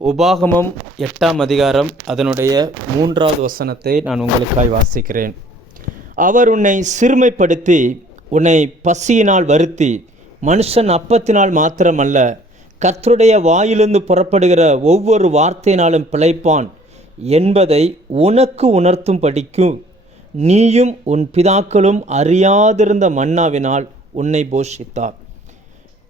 உபாகமம் 8ஆம் அதிகாரம் அதனுடைய 3வது வசனத்தை நான் உங்களுக்காய் வாசிக்கிறேன். அவர் உன்னை சிறுமைப்படுத்தி உன்னை பசியினால் வருத்தி மனுஷன் அப்பத்தினால் மாத்திரமல்ல கர்த்தருடைய வாயிலிருந்து புறப்படுகிற ஒவ்வொரு வார்த்தையினாலும் பிழைப்பான் என்பதை உனக்கு உணர்த்தும் படிக்கும் நீயும் உன் பிதாக்களும் அறியாதிருந்த மன்னாவினால் உன்னை போஷித்தார்.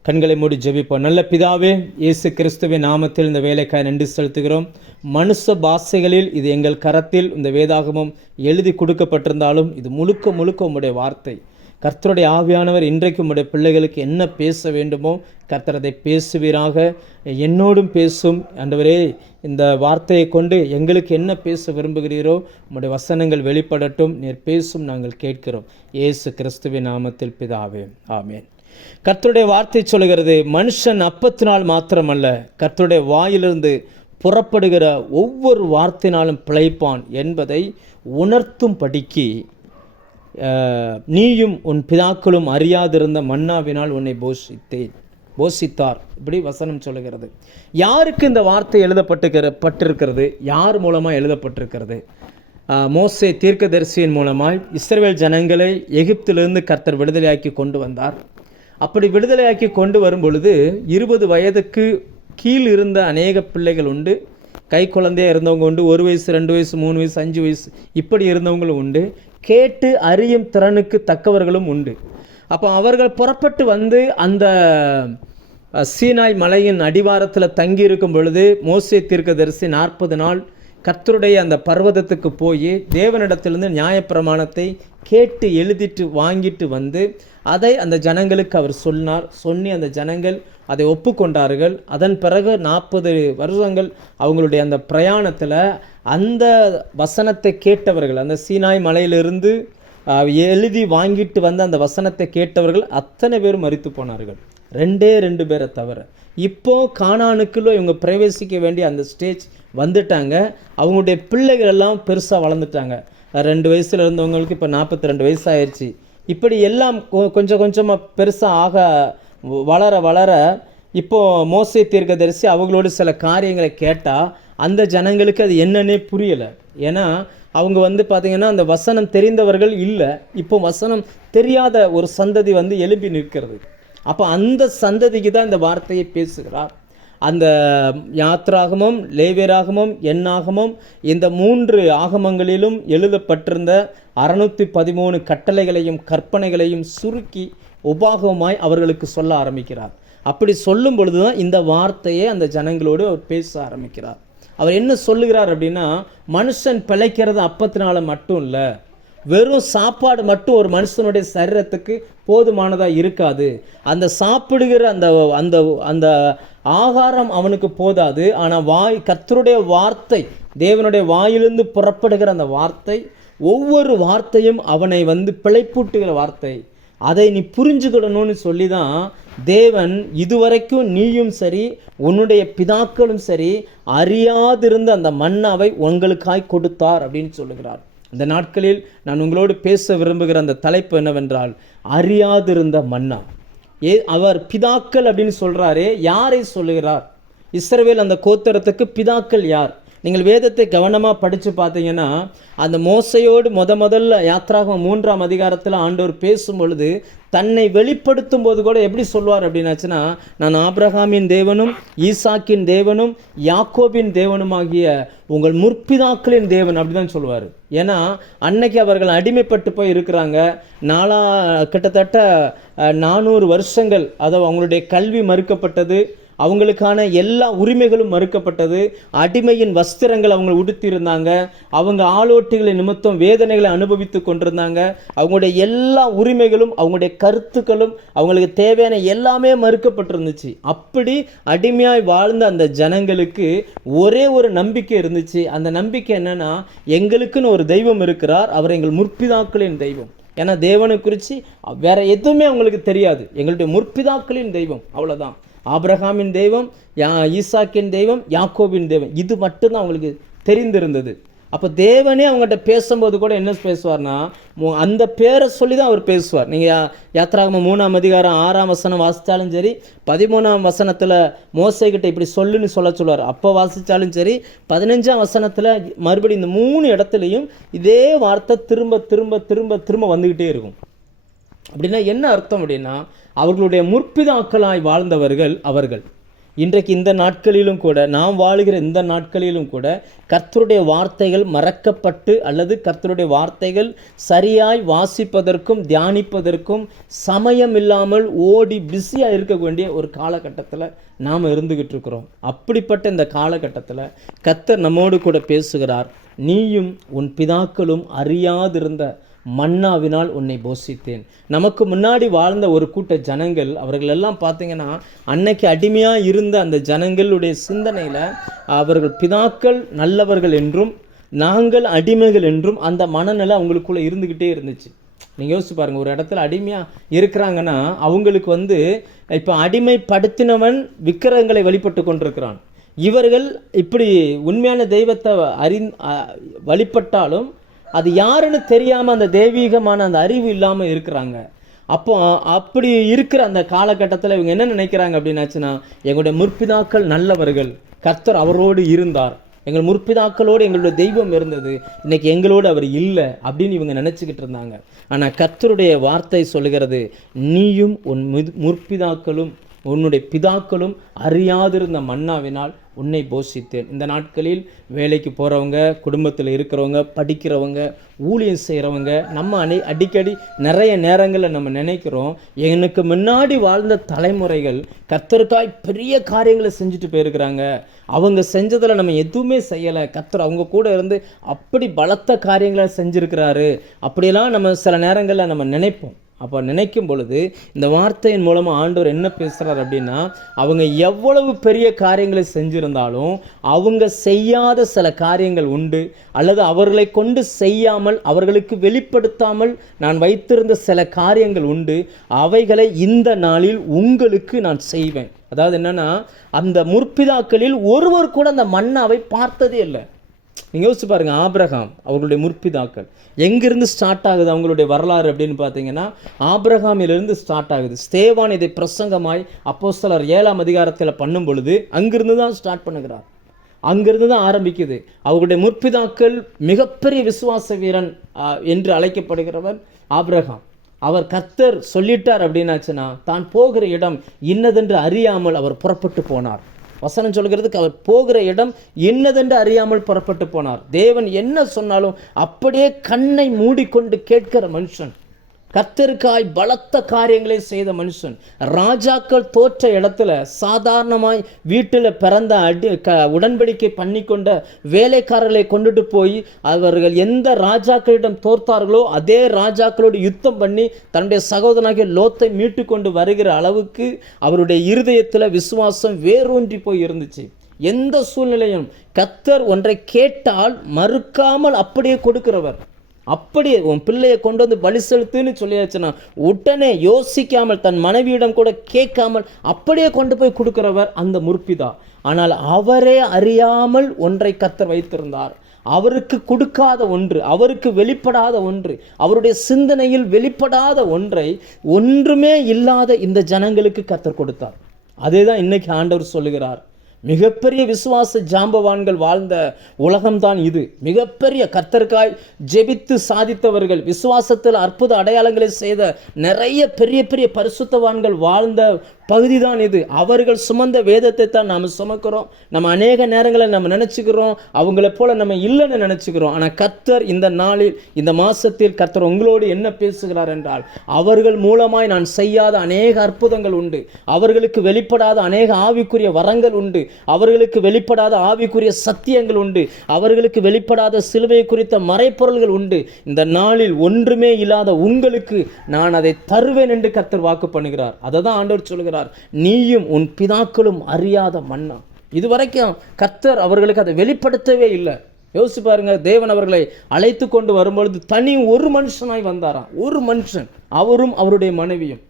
கண்களை மூடி ஜெபிப்போம். நல்ல பிதாவே, இயேசு கிறிஸ்துவின் நாமத்தில் இந்த வேலைக்காய் நன்றி செலுத்துகிறோம். மனுஷ பாஷைகளில் இது எங்கள் கரத்தில் இந்த வேதாகமம் எழுதி கொடுக்கப்பட்டிருந்தாலும் இது முழுக்க முழுக்க உம்முடைய வார்த்தை. கர்த்தருடைய ஆவியானவர் இன்றைக்கு உம்முடைய பிள்ளைகளுக்கு என்ன பேச வேண்டுமோ கர்த்தர் அதை பேசுவீராக. என்னோடும் பேசும் ஆண்டவரே, இந்த வார்த்தையை கொண்டு எங்களுக்கு என்ன பேச விரும்புகிறீரோ உம்முடைய வசனங்கள் வெளிப்படட்டும். நீர் பேசும் நாங்கள் கேட்கிறோம். இயேசு கிறிஸ்துவின் நாமத்தில் பிதாவே, ஆமேன். கர்த்தருடைய வார்த்தை சொல்லுகிறது, மனுஷன் அப்பத்தினால் மாத்திரமல்ல கர்த்தருடைய வாயிலிருந்து புறப்படுகிற ஒவ்வொரு வார்த்தையினாலும் பிழைப்பான் என்பதை உணர்த்தும் படிக்கு நீயும் உன் பிதாக்களும் அறியாதிருந்த மன்னாவினால் உன்னை போஷித்தார். இப்படி வசனம் சொல்லுகிறது. யாருக்கு இந்த வார்த்தை எழுதப்பட்டிருக்கிறது? யார் மூலமாக எழுதப்பட்டிருக்கிறது? மோசே தீர்க்கதரிசியின் மூலமாய் இஸ்ரவேல் ஜனங்களை எகிப்திலிருந்து கர்த்தர் விடுதலையாக்கி கொண்டு வந்தார். அப்படி விடுதலையாக்கி கொண்டு வரும் பொழுது 20 வயதுக்கு கீழ் இருந்த அநேக பிள்ளைகள் உண்டு. கை குழந்தையாக இருந்தவங்க உண்டு. 1 வயசு 2 வயசு 3 வயசு 5 வயசு இப்படி இருந்தவங்களும் உண்டு. கேட்டு அறியும் திறனுக்கு தக்கவர்களும் உண்டு. அப்போ அவர்கள் புறப்பட்டு வந்து அந்த சீனாய் மலையின் அடிவாரத்தில் தங்கி இருக்கும் பொழுது மோசே தீர்க்கதரிசி 40 நாள் கர்த்தருடைய அந்த பர்வதத்துக்கு போய் தேவனிடத்திலிருந்து நியாயப்பிரமாணத்தை கேட்டு எழுதிட்டு வாங்கிட்டு வந்து அதை அந்த ஜனங்களுக்கு அவர் சொல்லி அந்த ஜனங்கள் அதை ஒப்புக்கொண்டார்கள். அதன் பிறகு 40 வருஷங்கள் அவங்களுடைய அந்த பிரயாணத்தில் அந்த வசனத்தை கேட்டவர்கள், அந்த சீனாய் மலையிலிருந்து எழுதி வாங்கிட்டு வந்த அந்த வசனத்தை கேட்டவர்கள் அத்தனை பேரும் மரித்து போனார்கள். 2 பேரை தவிர. இப்போ கானானுக்குள்ள இவங்க பிரவேசிக்க வேண்டிய அந்த ஸ்டேஜ் வந்துட்டாங்க. அவங்களுடைய பிள்ளைகள் எல்லாம் பெருசாக வளர்ந்துட்டாங்க. 2 வயசில் இருந்தவங்களுக்கு இப்போ 42 வயசு ஆயிடுச்சு. இப்படி எல்லாம் கொஞ்சம் கொஞ்சமாக பெருசாக வளர இப்போது மோசே தீர்க்கதரிசி அவங்களோட சில காரியங்களை கேட்டால் அந்த ஜனங்களுக்கு அது என்னன்னே புரியலை. ஏன்னா அவங்க பார்த்திங்கன்னா அந்த வசனம் தெரிந்தவர்கள் இல்லை. இப்போ வசனம் தெரியாத ஒரு சந்ததி எழுப்பி நிற்கிறது. அப்போ அந்த சந்ததிக்கு தான் இந்த வார்த்தையை பேசுகிறார். அந்த யாத்ராகமம், லேவியராகமம், எண்ணாகமம் இந்த 3 ஆகமங்களிலும் எழுதப்பட்டிருந்த 613 கட்டளைகளையும் கற்பனைகளையும் சுருக்கி உபாகமாய் அவர்களுக்கு சொல்ல ஆரம்பிக்கிறார். அப்படி சொல்லும் பொழுது தான் இந்த வார்த்தையை அந்த ஜனங்களோடு அவர் பேச ஆரம்பிக்கிறார். அவர் என்ன சொல்லுகிறார் அப்படின்னா, மனுஷன் பிழைக்கிறது அப்பத்தினால மட்டும் இல்லை, வெறும் சாப்பாடு மட்டும் ஒரு மனுஷனுடைய சரீரத்துக்கு போதுமானதாக இருக்காது. அந்த சாப்பிடுகிற அந்த அந்த அந்த ஆகாரம் அவனுக்கு போதாது. ஆனால் கர்த்தருடைய வார்த்தை, தேவனுடைய வாயிலிருந்து புறப்படுகிற அந்த வார்த்தை, ஒவ்வொரு வார்த்தையும் அவனை பிழைப்பூட்டுகிற வார்த்தை. அதை நீ புரிஞ்சுக்கிடணும்னு சொல்லி தான் தேவன் இதுவரைக்கும் நீயும் சரி உன்னுடைய பிதாக்களும் சரி அறியாதிருந்த அந்த மன்னாவை உங்களுக்காய் கொடுத்தார் அப்படின்னு சொல்லுகிறார். இந்த நாட்களில் நான் உங்களோடு பேச விரும்புகிற அந்த தலைப்பு என்னவென்றால், அறியாதிருந்த மன்னா. அவர் பிதாக்கள் அப்படின்னு சொல்கிறாரே, யாரை சொல்லுகிறார்? இஸ்ரவேல் அந்த கோத்திரத்துக்கு பிதாக்கள் யார்? நீங்கள் வேதத்தை கவனமாக படித்து பார்த்தீங்கன்னா அந்த மோசையோடு முதல்ல யாத்ராகமம் 3ஆம் அதிகாரத்தில் ஆண்டவர் பேசும் பொழுது தன்னை வெளிப்படுத்தும் போது கூட எப்படி சொல்வார் அப்படின்னாச்சுன்னா, நான் ஆபிரகாமின் தேவனும் ஈசாக்கின் தேவனும் யாக்கோபின் தேவனுமாகிய உங்கள் முற்பிதாக்களின் தேவன் அப்படி தான் சொல்லுவார். ஏன்னா அன்னைக்கு அவர்கள் அடிமைப்பட்டு போய் இருக்கிறாங்க. கிட்டத்தட்ட 400 வருஷங்கள் அதாவது அவங்களுடைய கல்வி மறுக்கப்பட்டது, அவங்களுக்கான எல்லா உரிமைகளும் மறுக்கப்பட்டது, அடிமையின் வஸ்திரங்கள் அவங்க உடுத்தியிருந்தாங்க, அவங்க ஆளோட்டிகளை நிமித்தம் வேதனைகளை அனுபவித்து கொண்டிருந்தாங்க, அவங்களுடைய எல்லா உரிமைகளும் அவங்களுடைய கருத்துக்களும் அவங்களுக்கு தேவையான எல்லாமே மறுக்கப்பட்டிருந்துச்சு. அப்படி அடிமையாய் வாழ்ந்த அந்த ஜனங்களுக்கு ஒரே ஒரு நம்பிக்கை இருந்துச்சு. அந்த நம்பிக்கை என்னன்னா, எங்களுக்குன்னு ஒரு தெய்வம் இருக்கிறார், அவர் எங்கள் முற்பிதாக்களின் தெய்வம். ஏன்னா தேவனை குறித்து வேற எதுவுமே அவங்களுக்கு தெரியாது. எங்களுடைய முற்பிதாக்களின் தெய்வம், அவ்வளோதான். ஆபிரகாமின் தெய்வம், ஈசாக்கின் தெய்வம், யாக்கோபின் தெய்வம், இது மட்டும்தான் அவங்களுக்கு தெரிந்திருந்தது. அப்போ தேவனே அவங்ககிட்ட பேசும்போது கூட என்ன பேசுவார்னா, அந்த பேரை சொல்லி தான் அவர் பேசுவார். நீங்கள் யாத்திராகமம் 3ஆம் அதிகாரம் 6ஆம் வசனம் வாசித்தாலும் சரி, 13ஆம் வசனத்தில் மோசேக்கிட்ட இப்படி சொல்லுன்னு சொல்லுவார். அப்போ வாசித்தாலும் சரி, 15ஆம் வசனத்தில் மறுபடியும் இந்த 3 இடத்துலையும் இதே வார்த்தை திரும்ப திரும்ப திரும்ப திரும்ப வந்துக்கிட்டே இருக்கும். அப்படின்னா என்ன அர்த்தம் அப்படின்னா, அவர்களுடைய முற்பிதாக்களாய் வாழ்ந்தவர்கள் அவர்கள். இன்றைக்கு இந்த நாட்களிலும் கூட, நாம் வாழுகிற இந்த நாட்களிலும் கூட கர்த்தருடைய வார்த்தைகள் மறக்கப்பட்டு அல்லது கர்த்தருடைய வார்த்தைகள் சரியாய் வாசிப்பதற்கும் தியானிப்பதற்கும் சமயம் இல்லாமல் ஓடி பிஸியாக இருக்க வேண்டிய ஒரு காலகட்டத்தில் நாம் இருந்துக்கிட்டு இருக்கிறோம். அப்படிப்பட்ட இந்த காலகட்டத்தில் கர்த்தர் நம்மோடு கூட பேசுகிறார். நீயும் உன் பிதாக்களும் அறியாதிருந்த மன்னாவினால் உன்னை போஷித்தேன். நமக்கு முன்னாடி வாழ்ந்த ஒரு கூட்ட ஜனங்கள், அவர்கள் எல்லாம் பார்த்தீங்கன்னா அன்னைக்கு அடிமையாக இருந்த அந்த ஜனங்களுடைய சிந்தனையில் அவர்கள் பிதாக்கள் நல்லவர்கள் என்றும் நாங்கள் அடிமைகள் என்றும் அந்த மனநிலை அவங்களுக்குள்ளே இருந்துக்கிட்டே இருந்துச்சு. நீங்கள் யோசிச்சு பாருங்கள், ஒரு இடத்துல அடிமையாக இருக்கிறாங்கன்னா அவங்களுக்கு இப்போ அடிமைப்படுத்தினவன் விக்கிரகங்களை வழிபட்டு கொண்டிருக்கிறான். இவர்கள் இப்படி உண்மையான தெய்வத்தை வழிபட்டாலும் அது யாருன்னு தெரியாமல் அந்த தெய்வீகமான அந்த அறிவு இல்லாமல் இருக்கிறாங்க. அப்போ அப்படி இருக்கிற அந்த காலகட்டத்தில் இவங்க என்ன நினைக்கிறாங்க அப்படின்னாச்சுன்னா, எங்களுடைய முற்பிதாக்கள் நல்லவர்கள், கர்த்தர் அவரோடு இருந்தார், எங்கள் முற்பிதாக்களோடு எங்களுடைய தெய்வம் இருந்தது, இன்னைக்கு எங்களோடு அவர் இல்லை அப்படின்னு இவங்க நினச்சிக்கிட்டு இருந்தாங்க. ஆனால் கர்த்தருடைய வார்த்தை சொல்லுகிறது, நீயும் உன் முற்பிதாக்களும் உன்னுடைய பிதாக்களும் அறியாதிருந்த மன்னாவினால் உன்னை போஷித்தேன். இந்த நாட்களில் வேலைக்கு போகிறவங்க, குடும்பத்தில் இருக்கிறவங்க, படிக்கிறவங்க, ஊழியம் செய்கிறவங்க, நம்ம அடிக்கடி நிறைய நேரங்களில் நம்ம நினைக்கிறோம், எனக்கு முன்னாடி வாழ்ந்த தலைமுறைகள் கர்த்தருக்காய் பெரிய காரியங்களை செஞ்சுட்டு போயிருக்கிறாங்க, அவங்க செஞ்சதில் நம்ம எதுவுமே செய்யலை, கர்த்தர் அவங்க கூட இருந்து அப்படி பலத்த காரியங்களை செஞ்சுருக்கிறாரு அப்படியெல்லாம் நம்ம சில நேரங்களில் நம்ம நினைப்போம். அப்போ நினைக்கும் பொழுது இந்த வார்த்தையின் மூலமாக ஆண்டவர் என்ன பேசுகிறார் அப்படின்னா, அவங்க எவ்வளவு பெரிய காரியங்களை செஞ்சிருந்தாலும் அவங்க செய்யாத சில காரியங்கள் உண்டு, அல்லது அவர்களை கொண்டு செய்யாமல் அவர்களுக்கு வெளிப்படுத்தாமல் நான் வைத்திருந்த சில காரியங்கள் உண்டு, அவைகளை இந்த நாளில் உங்களுக்கு நான் செய்வேன். அதாவது என்னன்னா, அந்த முற்பிதாக்களில் ஒருவர் கூட அந்த மன்னாவை பார்த்ததே இல்லை. நீங்கள் யோசிச்சு பாருங்கள், ஆபிரகாம் அவர்களுடைய முற்பிதாக்கள் எங்கிருந்து ஸ்டார்ட் ஆகுது அவங்களுடைய வரலாறு அப்படின்னு பார்த்தீங்கன்னா, ஆபிரகாமிலிருந்து ஸ்டார்ட் ஆகுது. ஸ்தேவான் இதை பிரசங்கமாய் அப்போஸ்தலர் 7ஆம் அதிகாரத்தில் பண்ணும் பொழுது அங்கிருந்து தான் ஸ்டார்ட் பண்ணுகிறார், அங்கிருந்து தான் ஆரம்பிக்குது. அவர்களுடைய முற்பிதாக்கள் மிகப்பெரிய விசுவாச வீரன் என்று அழைக்கப்படுகிறவர் ஆபிரகாம். அவர் கர்த்தர் சொல்லிட்டார் அப்படின்னாச்சுன்னா தான் போகிற இடம் இன்னதென்று அறியாமல் அவர் புறப்பட்டு போனார். வசனம் சொல்கிறதுக்கு அவர் போகிற இடம் என்னதென்று அறியாமல் புறப்பட்டு போனார். தேவன் என்ன சொன்னாலும் அப்படியே கண்ணை மூடிக்கொண்டு கேட்கிற மனுஷன், கர்த்தருக்காய் பலத்த காரியங்களை செய்த மனுஷன். ராஜாக்கள் தோற்ற இடத்துல சாதாரணமாய் வீட்டில் பிறந்த உடன்படிக்கை பண்ணி கொண்ட வேலைக்காரர்களை கொண்டுட்டு போய் அவர்கள் எந்த ராஜாக்களிடம் தோற்றார்களோ அதே ராஜாக்களோடு யுத்தம் பண்ணி தன்னுடைய சகோதரனாகிய லோத்தை மீட்டு கொண்டு வருகிற அளவுக்கு அவருடைய இருதயத்தில் விசுவாசம் வேரூன்றி போய் இருந்துச்சு. எந்த சூழ்நிலையும் கர்த்தர் ஒன்றை கேட்டால் மறுக்காமல் அப்படியே கொடுக்கிறவர். அப்படியே உன் பிள்ளையை கொண்டு வந்து பலி செலுத்துன்னு சொல்லியாச்சுன்னா உடனே யோசிக்காமல் தன் மனைவியிடம் கூட கேட்காமல் அப்படியே கொண்டு போய் கொடுக்கிறவர் அந்த முற்பிதா. ஆனால் அவரே அறியாமல் ஒன்றை கர்த்தர் வைத்திருந்தார். அவருக்கு கொடுக்காத ஒன்று, அவருக்கு வெளிப்படாத ஒன்று, அவருடைய சிந்தனையில் வெளிப்படாத ஒன்றை ஒன்றுமே இல்லாத இந்த ஜனங்களுக்கு கர்த்தர் கொடுத்தார். அதே தான் இன்னைக்கு ஆண்டவர் சொல்லுகிறார். மிகப்பெரிய விசுவாச ஜாம்பவான்கள் வாழ்ந்த உலகம்தான் இது. மிகப்பெரிய கர்த்தருக்காய் ஜெபித்து சாதித்தவர்கள், விசுவாசத்தில் அற்புத அடையாளங்களை செய்த நிறைய பெரிய பெரிய பரிசுத்தவான்கள் வாழ்ந்த பகுதி தான் இது. அவர்கள் சுமந்த வேதத்தை தான் நாம் சுமக்கிறோம். நம்ம அநேக நேரங்களில் நம்ம நினச்சிக்கிறோம் அவங்கள போல நம்ம இல்லைன்னு நினச்சிக்கிறோம். ஆனால் கர்த்தர் இந்த நாளில் இந்த மாதத்தில் கர்த்தர் உங்களோடு என்ன பேசுகிறார் என்றால், அவர்கள் மூலமாய் நான் செய்யாத அநேக அற்புதங்கள் உண்டு, அவர்களுக்கு வெளிப்படாத அநேக ஆவிக்குரிய வரங்கள் உண்டு, அவர்களுக்கு வெளிப்படாத ஆவிக்குரிய சத்தியங்கள் உண்டு, அவர்களுக்கு வெளிப்படாத சிலுவை குறித்த மறைப்பொருள்கள் உண்டு. இந்த நாளில் ஒன்றுமே இல்லாத உங்களுக்கு நான் அதை தருவேன் என்று கர்த்தர் வாக்கு பண்ணுகிறார். அதை தான் ஆண்டவர் சொல்கிறார், நீயும் உன் பிதாக்களும் அறியாத மன்னா. இதுவரைக்கும் கர்த்தர் அவர்களுக்கு அதை வெளிப்படுத்தவே இல்லை. யோசிச்சு பாருங்க, தேவன் அவர்களை அழைத்து கொண்டு வரும்பொழுது தனி ஒரு மனுஷனாய் வந்தாராம். ஒரு மனுஷன், அவரும் அவருடைய மனைவியும்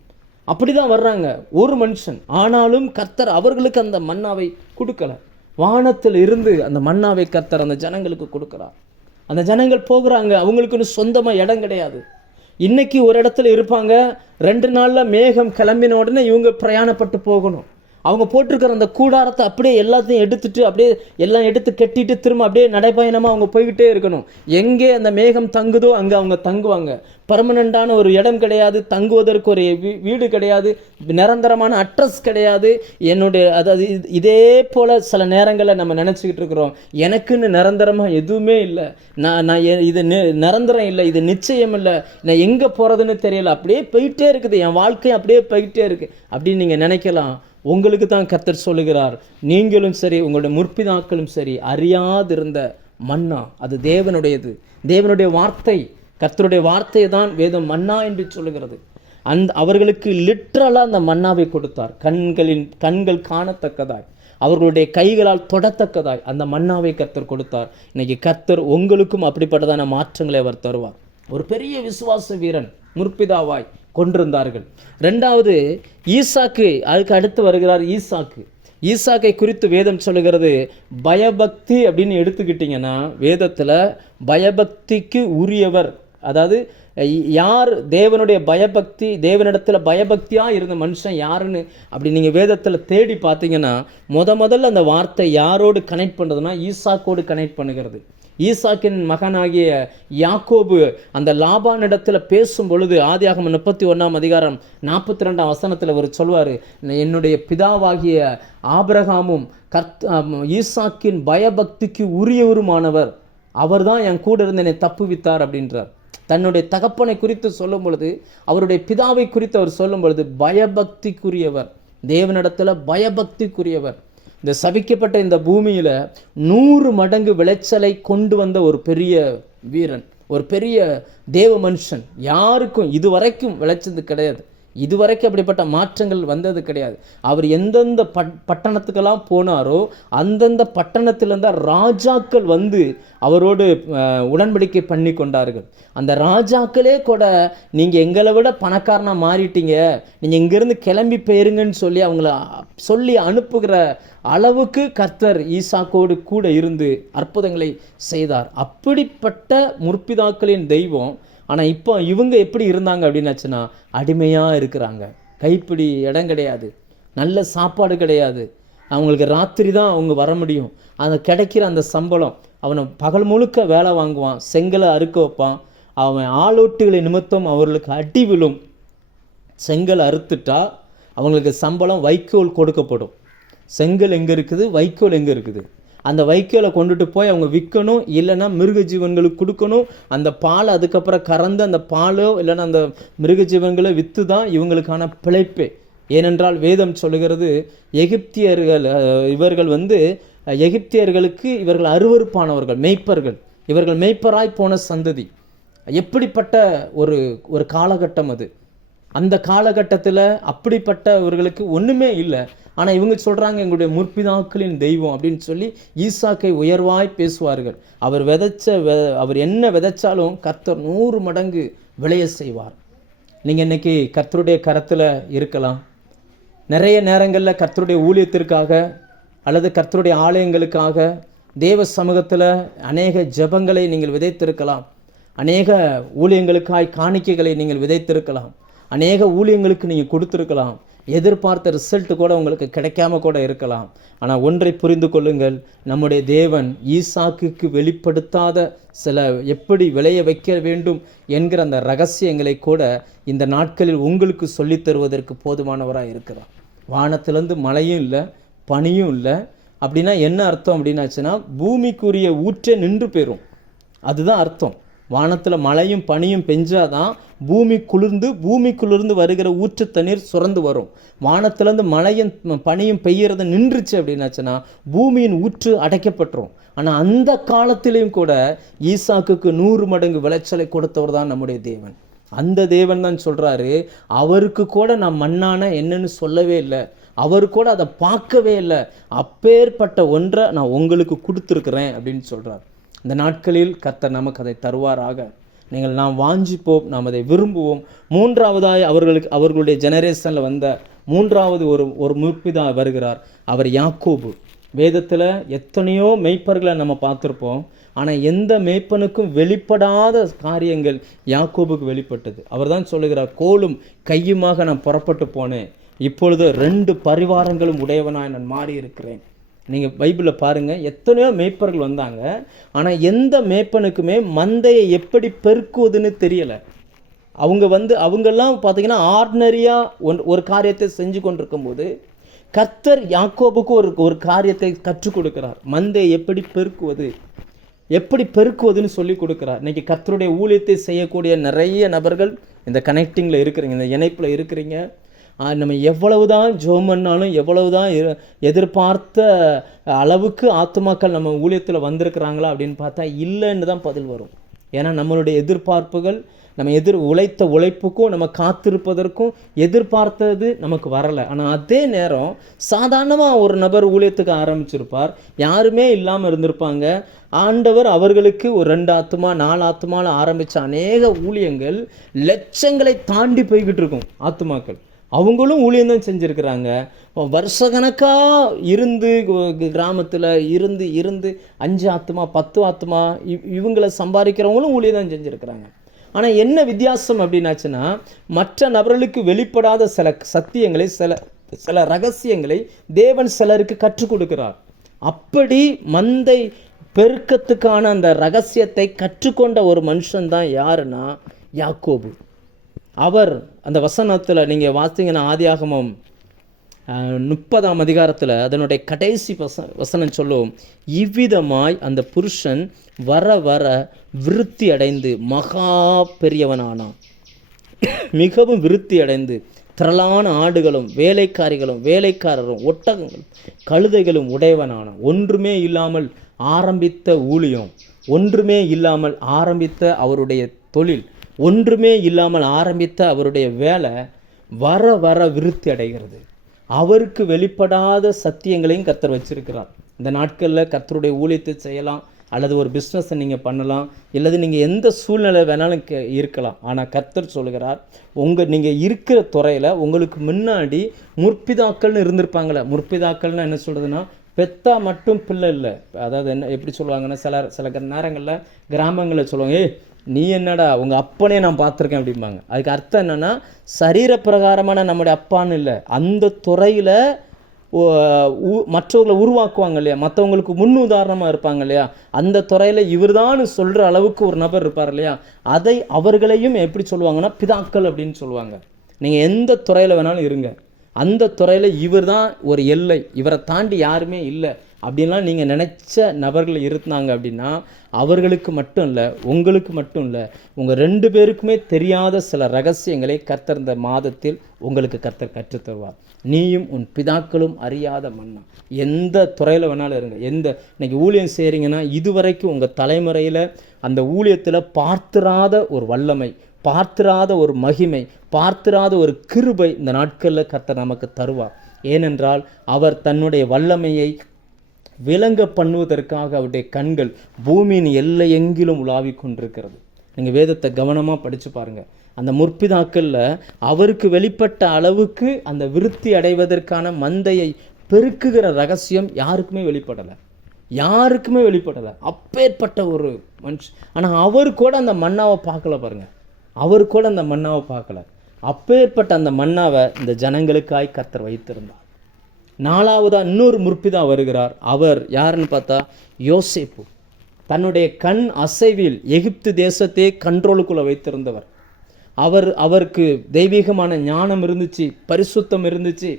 அப்படிதான் வர்றாங்க, ஒரு மனுஷன். ஆனாலும் கர்த்தர் அவர்களுக்கு அந்த மன்னாவை கொடுக்கல. வானத்தில் இருந்து அந்த மன்னாவை கர்த்தர் அந்த ஜனங்களுக்கு கொடுக்கிறார். அந்த ஜனங்கள் போகிறாங்க, அவங்களுக்குன்னு சொந்தமாக இடம் கிடையாது. இன்னைக்கு ஒரு இடத்துல இருப்பாங்க, 2 நாளில் மேகம் கிளம்பின உடனே இவங்க பிரயாணப்பட்டு போகணும். அவங்க போட்டிருக்கிற அந்த கூடாரத்தை அப்படியே எல்லாத்தையும் எடுத்துட்டு அப்படியே எல்லாம் எடுத்து கட்டிட்டு திரும்ப அப்படியே நடைப்பயணமாக அவங்க போய்கிட்டே இருக்கணும். எங்கே அந்த மேகம் தங்குதோ அங்கே அவங்க தங்குவாங்க. பர்மனண்டான ஒரு இடம் கிடையாது, தங்குவதற்கு ஒரு வீடு கிடையாது, நிரந்தரமான அட்ரஸ் கிடையாது. என்னுடைய அதாவது இதே போல் சில நேரங்களில் நம்ம நினச்சிக்கிட்டு இருக்கிறோம், எனக்குன்னு நிரந்தரமாக எதுவுமே இல்லை, நான் இது நிரந்தரம் இல்லை, இது நிச்சயம் இல்லை, நான் எங்கே போகிறதுன்னு தெரியல, அப்படியே போயிட்டே இருக்குது, என் வாழ்க்கை அப்படியே போயிட்டே இருக்குது அப்படின்னு நீங்கள் நினைக்கலாம். உங்களுக்கு தான் கர்த்தர் சொல்லுகிறார், நீங்களும் சரி உங்களுடைய முற்பிதாக்களும் சரி அறியாதிருந்த மன்னா அது தேவனுடையது. தேவனுடைய வார்த்தை, கர்த்தருடைய வார்த்தையை தான் வேதம் மன்னா என்று சொல்லுகிறது. அவர்களுக்கு லிட்ரலாக அந்த மன்னாவை கொடுத்தார். கண்கள் காணத்தக்கதாய், அவர்களுடைய கைகளால் தொடத்தக்கதாய் அந்த மன்னாவை கர்த்தர் கொடுத்தார். இன்னைக்கு கர்த்தர் உங்களுக்கும் அப்படிப்பட்டதான மாற்றங்களை அவர் தருவார். ஒரு பெரிய விசுவாச வீரன் முற்பிதாவாய் கொண்டிருந்தார்கள். 2வது ஈசாக்கு, அதுக்கு அடுத்து வருகிறார் ஈசாக்கு. ஈசாக்கை குறித்து வேதம் சொல்லுகிறது பயபக்தி அப்படின்னு எடுத்துக்கிட்டிங்கன்னா, வேதத்தில் பயபக்திக்கு உரியவர், அதாவது யார் தேவனுடைய பயபக்தி, தேவனிடத்தில் பயபக்தியாக இருந்த மனுஷன் யாருன்னு அப்படி நீங்கள் வேதத்தில் தேடி பார்த்தீங்கன்னா, முதல்ல அந்த வார்த்தை யாரோடு கனெக்ட் பண்ணுறதுன்னா ஈசாக்கோடு கனெக்ட் பண்ணுகிறது. ஈசாக்கின் மகனாகிய யாக்கோபு அந்த லாபானிடத்தில் பேசும் பொழுது, ஆதியாகமம் 31ஆம் அதிகாரம் 42ஆம் வசனத்தில் அவர் சொல்வார், என்னுடைய பிதாவாகிய ஆபிரகாமும் ஈசாக்கின் பயபக்திக்கு உரியவருமானவர், அவர் தான் என் கூட இருந்து என்னை தப்புவித்தார் அப்படின்றார். தன்னுடைய தகப்பனை குறித்து சொல்லும் பொழுது, அவருடைய பிதாவை குறித்து அவர் சொல்லும் பொழுது பயபக்திக்குரியவர், தேவனிடத்தில் பயபக்திக்குரியவர். இந்த சபிக்கப்பட்ட இந்த பூமியில் 100 மடங்கு விளைச்சலை கொண்டு வந்த ஒரு பெரிய வீரன், ஒரு பெரிய தேவ மனுஷன். யாருக்கும் இதுவரைக்கும் விளைச்சது கிடையாது, இதுவரைக்கும் அப்படிப்பட்ட மாற்றங்கள் வந்தது கிடையாது. அவர் எந்தெந்த பட்டணத்துக்கெல்லாம் போனாரோ அந்தந்த பட்டணத்திலிருந்த ராஜாக்கள் வந்து அவரோடு உடன்படிக்கை பண்ணி கொண்டார்கள். அந்த ராஜாக்களே கூட நீங்கள் எங்களை விட பணக்காரனாக மாறிட்டீங்க, நீங்கள் இங்கேருந்து கிளம்பி போயிருங்கன்னு சொல்லி அவங்கள சொல்லி அனுப்புகிற அளவுக்கு கர்த்தர் ஈசாக்கோடு கூட இருந்து அற்புதங்களை செய்தார். அப்படிப்பட்ட முற்பிதாக்களின் தெய்வம். ஆனால் இப்போ இவங்க எப்படி இருந்தாங்க அப்படின்னாச்சுன்னா, அடிமையாக இருக்கிறாங்க. கைப்பிடி இடம் கிடையாது, நல்ல சாப்பாடு கிடையாது, அவங்களுக்கு ராத்திரி தான் அவங்க வர முடியும். அந்த கிடைக்கிற அந்த சம்பளம், அவனை பகல் முழுக்க வேலை வாங்குவான், செங்கலை அறுக்க வைப்பான், அவன் ஆளோட்டுகளை நிமித்தம் அவர்களுக்கு அடி விழும். செங்கல் அறுத்துட்டா அவங்களுக்கு சம்பளம் வைக்கோல் கொடுக்கப்படும். செங்கல் எங்கே இருக்குது, வைக்கோல் எங்கே இருக்குது, அந்த வைக்கோலை கொண்டுட்டு போய் அவங்க விற்கணும், இல்லைன்னா மிருக ஜீவன்களுக்கு கொடுக்கணும். அந்த பால் அதுக்கப்புறம் கறந்து அந்த பாலோ இல்லைன்னா அந்த மிருக ஜீவன்களை விற்று தான் இவங்களுக்கான பிழைப்பே. ஏனென்றால் வேதம் சொல்லுகிறது, இவர்கள் எகிப்தியர்களுக்கு இவர்கள் அருவருப்பானவர்கள், மெய்ப்பர்கள், இவர்கள் மெய்ப்பராய் போன சந்ததி. எப்படிப்பட்ட ஒரு காலகட்டம் அது. அந்த காலகட்டத்தில் அப்படிப்பட்டவர்களுக்கு ஒன்றுமே இல்லை. ஆனால் இவங்க சொல்கிறாங்க எங்களுடைய முற்பிதாக்களின் தெய்வம் அப்படின்னு சொல்லி ஈசாக்கை உயர்வாய் பேசுவார்கள். அவர் என்ன விதைச்சாலும் கர்த்தர் 100 மடங்கு விளைய செய்வார். நீங்கள் இன்றைக்கி கர்த்தருடைய கரத்தில் இருக்கலாம். நிறைய நேரங்களில் கர்த்தருடைய ஊழியத்திற்காக அல்லது கர்த்தருடைய ஆலயங்களுக்காக தேவ சமூகத்தில் அநேக ஜெபங்களை நீங்கள் விதைத்திருக்கலாம், அநேக ஊழியங்களுக்காய் காணிக்கைகளை நீங்கள் விதைத்திருக்கலாம், அநேக ஊழியங்களுக்கு நீங்கள் கொடுத்துருக்கலாம். எதிர்பார்த்த ரிசல்ட் கூட உங்களுக்கு கிடைக்காம கூட இருக்கலாம். ஆனால் ஒன்றை புரிந்து கொள்ளுங்கள், நம்முடைய தேவன் ஈசாக்குக்கு வெளிப்படுத்தாத சில எப்படி விளைய வைக்க வேண்டும் என்கிற அந்த ரகசியங்களை கூட இந்த நாட்களில் உங்களுக்கு சொல்லித் தருவதற்கு போதுமானவராக இருக்கிறார். வானத்திலேருந்து மழையும் இல்லை, பனியும் இல்லை. அப்படின்னா என்ன அர்த்தம் அப்படின்னாச்சுன்னா, பூமிக்குரிய ஊற்றே நின்று போயிடும். அதுதான் அர்த்தம். வானத்தில் மழையும் பனியும் பெஞ்சாதான் பூமிக்குள்ளிருந்து வருகிற ஊற்று தண்ணீர் சுரந்து வரும். வானத்திலேருந்து மழையும் பனியும் பெய்யறதை நின்றுச்சு அப்படின்னாச்சுன்னா பூமியின் ஊற்று அடைக்கப்பட்டுரும். ஆனால் அந்த காலத்திலையும் கூட ஈசாக்குக்கு 100 மடங்கு விளைச்சலை கொடுத்தவர் தான் நம்முடைய தேவன். அந்த தேவன் தான் சொல்கிறாரு, அவருக்கு கூட நான் மண்ணான என்னன்னு சொல்லவே இல்லை, அவர் கூட அதை பார்க்கவே இல்லை, அப்பேற்பட்ட ஒன்றை நான் உங்களுக்கு கொடுத்துருக்குறேன் அப்படின்னு சொல்கிறார். இந்த நாட்களில் கர்த்தர் நமக்கு அதை தருவாராக. நாம் வாஞ்சிப்போம், நாம் அதை விரும்புவோம். 3வதாய் அவர்களுடைய ஜெனரேஷனில் வந்த 3வது ஒரு முற்பிதா வருகிறார். அவர் யாக்கோபு. வேதத்தில் எத்தனையோ மெய்ப்பர்களை நம்ம பார்த்துருப்போம். ஆனால் எந்த மெய்ப்பனுக்கும் வெளிப்படாத காரியங்கள் யாக்கோபுக்கு வெளிப்பட்டது. அவர் தான் சொல்லுகிறார், கோலும் கையுமாக நான் புறப்பட்டு போனேன், இப்பொழுது 2 பரிவாரங்களும் உடையவனாய் நான் மாறி இருக்கிறேன். நீங்கள் பைபிளில் பாருங்கள், எத்தனையோ மேய்ப்பர்கள் வந்தாங்க. ஆனால் எந்த மேய்ப்பனுக்குமே மந்தையை எப்படி பெருக்குவதுன்னு தெரியலை. அவங்கெல்லாம் பார்த்தீங்கன்னா ஆர்டினரியாக ஒரு காரியத்தை செஞ்சு கொண்டிருக்கும்போது கர்த்தர் யாக்கோபுக்கு ஒரு காரியத்தை கற்றுக் கொடுக்கிறார். மந்தையை எப்படி பெருக்குவதுன்னு சொல்லி கொடுக்குறார். இன்றைக்கி கர்த்தருடைய ஊழியத்தை செய்யக்கூடிய நிறைய நபர்கள் இந்த கனெக்டிங்கில் இருக்கிறீங்க, இந்த இணைப்பில் இருக்கிறீங்க. நம்ம எவ்வளவு தான் ஜெபம் பண்ணாலும், எவ்வளவு தான் எதிர்பார்த்த அளவுக்கு ஆத்துமாக்கள் நம்ம ஊழியத்தில் வந்திருக்கிறாங்களா அப்படின்னு பார்த்தா இல்லைன்னு தான் பதில் வரும். ஏன்னா நம்மளுடைய எதிர்பார்ப்புகள், நம்ம உழைத்த உழைப்புக்கும் நம்ம காத்திருப்பதற்கும் எதிர்பார்த்தது நமக்கு வரலை. ஆனால் அதே நேரம் சாதாரணமாக ஒரு நபர் ஊழியத்துக்கு ஆரம்பிச்சிருப்பார், யாருமே இல்லாமல் இருந்திருப்பாங்க. ஆண்டவர் அவர்களுக்கு ஒரு 2 ஆத்துமா 4 ஆத்துமாவில் ஆரம்பித்த அநேக ஊழியங்கள் லட்சங்களை தாண்டி போய்கிட்டு இருக்கும். ஆத்துமாக்கள் அவங்களும் ஊழியம்தான் செஞ்சுருக்கிறாங்க. வருஷக்கணக்காக இருந்து கிராமத்தில் இருந்து 5 ஆத்துமா 10 ஆத்துமா இவங்களை சம்பாதிக்கிறவங்களும் ஊழியம் தான் செஞ்சுருக்கிறாங்க. ஆனால் என்ன வித்தியாசம் அப்படின்னாச்சுன்னா, மற்ற நபர்களுக்கு வெளிப்படாத சில சத்தியங்களை, சில ரகசியங்களை தேவன் சிலருக்கு கற்றுக் கொடுக்கிறார். அப்படி மந்தை பெருக்கத்துக்கான அந்த ரகசியத்தை கற்றுக்கொண்ட ஒரு மனுஷன் தான் யாருன்னா யாக்கோபு. அவர் அந்த வசனத்தில் நீங்கள் வாசிங்கன்னா ஆதியாகமம் 30ஆம் அதிகாரத்தில் அதனுடைய கடைசி வசனம் சொல்லும், இவ்விதமாய் அந்த புருஷன் வர வர விருத்தி அடைந்து மகா பெரியவனானான். மிகவும் விருத்தி அடைந்து திரளான ஆடுகளும் வேலைக்காரரும் ஒட்டகங்களும் கழுதைகளும் உடையவனானான். ஒன்றுமே இல்லாமல் ஆரம்பித்த ஊழியம், ஒன்றுமே இல்லாமல் ஆரம்பித்த அவருடைய தொழில், ஒன்றுமே இல்லாமல் ஆரம்பித்த அவருடைய வேலை வர வர விருத்தி அடைகிறது. அவருக்கு வெளிப்படாத சத்தியங்களையும் கர்த்தர் வச்சிருக்கிறார். இந்த நாட்களில் கர்த்தருடைய ஊழியத்தை செய்யலாம், அல்லது ஒரு பிஸ்னஸை நீங்கள் பண்ணலாம், இல்லது நீங்கள் எந்த சூழ்நிலை வேணாலும் இருக்கலாம். ஆனால் கர்த்தர் சொல்கிறார், நீங்கள் இருக்கிற துறையில் உங்களுக்கு முன்னாடி முற்பிதாக்கள்னு இருந்திருப்பாங்களே. முற்பிதாக்கள்னு என்ன சொல்கிறதுனா, பெத்தா மட்டும் பிள்ளை இல்லை. அதாவது என்ன எப்படி சொல்லுவாங்கன்னா, சில நேரங்களில் கிராமங்களில் சொல்லுவாங்க, நீ என்னடா உங்கள் அப்பனே நான் பார்த்துருக்கேன் அப்படிம்பாங்க. அதுக்கு அர்த்தம் என்னென்னா, சரீர பிரகாரமான நம்முடைய அப்பான்னு இல்லை, அந்த துறையில் மற்றவர்களை உருவாக்குவாங்க இல்லையா, மற்றவங்களுக்கு முன் உதாரணமாக இருப்பாங்க இல்லையா, அந்த துறையில் இவர் தான் சொல்கிற அளவுக்கு ஒரு நபர் இருப்பார் இல்லையா, அதை அவர்களையும் எப்படி சொல்லுவாங்கன்னா பிதாக்கள் அப்படின்னு சொல்லுவாங்க. நீங்கள் எந்த துறையில் வேணாலும் இருங்க, அந்த துறையில் இவர் தான் ஒரு எல்லை, இவரை தாண்டி யாருமே இல்லை அப்படின்லாம் நீங்கள் நினச்ச நபர்கள் இருந்தாங்க அப்படின்னா, அவர்களுக்கு மட்டும் இல்லை, உங்களுக்கு மட்டும் இல்லை, உங்கள் 2 பேருக்குமே தெரியாத சில ரகசியங்களை கர்த்தர் இந்த மாதத்தில் உங்களுக்கு கர்த்தர் கற்றுத்தருவார். நீயும் உன் பிதாக்களும் அறியாத மன்னா. எந்த துறையில் வேணாலும் இருங்க, இன்னைக்கு ஊழியம் செய்கிறீங்கன்னா இதுவரைக்கும் உங்கள் தலைமுறையில் அந்த ஊழியத்தில் பார்த்திராத ஒரு வல்லமை, பார்த்திராத ஒரு மகிமை, பார்த்திராத ஒரு கிருபை இந்த நாட்களில் கர்த்தர் நமக்கு தருவார். ஏனென்றால் அவர் தன்னுடைய வல்லமையை விளங்க பண்ணுவதற்காக அவருடைய கண்கள் பூமியின் எல்லை எங்கிலும் உலாவிக் கொண்டிருக்கிறது. நீங்கள் வேதத்தை கவனமாக படித்து பாருங்கள். அந்த முற்பிதாக்களில் அவருக்கு வெளிப்பட்ட அளவுக்கு அந்த விருத்தி அடைவதற்கான மந்தையை பெருக்குகிற ரகசியம் யாருக்குமே வெளிப்படலை. அப்பேற்பட்ட ஒரு மனுஷன். ஆனால் அவர் கூட அந்த மன்னாவை பார்க்கல பாருங்கள், அப்பேற்பட்ட அந்த மன்னாவை இந்த ஜனங்களுக்காய் கர்த்தர் வைத்திருந்தார். 4ஆவதா இன்னொரு முற்பிதா வருகிறார். அவர் யாருன்னு பார்த்தா யோசேப்பு. தன்னுடைய கண் அசைவில் எகிப்து தேசத்தையே கண்ட்ரோலுக்குள்ளே வைத்திருந்தவர். அவருக்கு தெய்வீகமான ஞானம் இருந்துச்சு, பரிசுத்தம் இருந்துச்சு,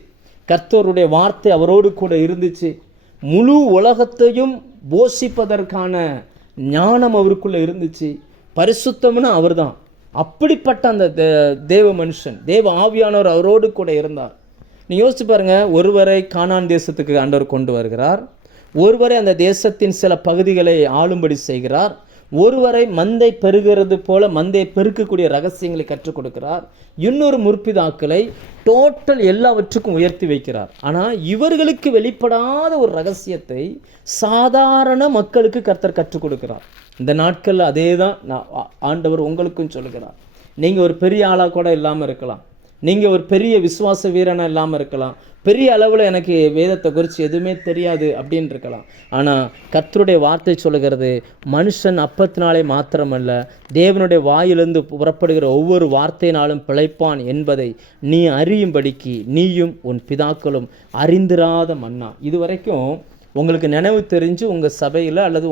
கர்த்தருடைய வார்த்தை அவரோடு கூட இருந்துச்சு. முழு உலகத்தையும் போஷிப்பதற்கான ஞானம் அவருக்குள்ளே இருந்துச்சு. பரிசுத்தம்னு அவர் தான். அப்படிப்பட்ட அந்த தேவ மனுஷன், தேவ ஆவியானவர் அவரோடு கூட இருந்தார். நீ யோசிச்சு பாருங்கள், ஒருவரை கானான் தேசத்துக்கு ஆண்டவர் கொண்டு வருகிறார், ஒருவரை அந்த தேசத்தின் சில பகுதிகளை ஆளும்படி செய்கிறார், ஒருவரை மந்தை பெருகிறது போல மந்தையை பெருக்கக்கூடிய ரகசியங்களை கற்றுக் கொடுக்கிறார், இன்னொரு முற்பிதாக்களை டோட்டல் எல்லாவற்றுக்கும் உயர்த்தி வைக்கிறார். ஆனால் இவர்களுக்கு வெளிப்படாத ஒரு ரகசியத்தை சாதாரண மக்களுக்கு கர்த்தர் கற்றுக் கொடுக்கிறார். இந்த நாட்களில் அதே தான் ஆண்டவர் உங்களுக்கும் சொல்லுகிறார். நீங்கள் ஒரு பெரிய ஆளாக கூட இல்லாமல் இருக்கலாம், நீங்கள் ஒரு பெரிய விசுவாச வீரனாக இல்லாமல் இருக்கலாம், பெரிய அளவில் எனக்கு வேதத்தை குறித்து எதுவுமே தெரியாது அப்படின்னு இருக்கலாம். ஆனால் கர்த்தருடைய வார்த்தை சொல்லுகிறது, மனுஷன் அப்பத்தினாலே மாத்திரமல்ல, தேவனுடைய வாயிலிருந்து புறப்படுகிற ஒவ்வொரு வார்த்தையினாலும் பிழைப்பான் என்பதை நீ அறியும்படிக்கு நீயும் உன் பிதாக்களும் அறிந்திராத மன்னா. இதுவரைக்கும் உங்களுக்கு நினைவு தெரிஞ்சு உங்கள் சபையில் அல்லது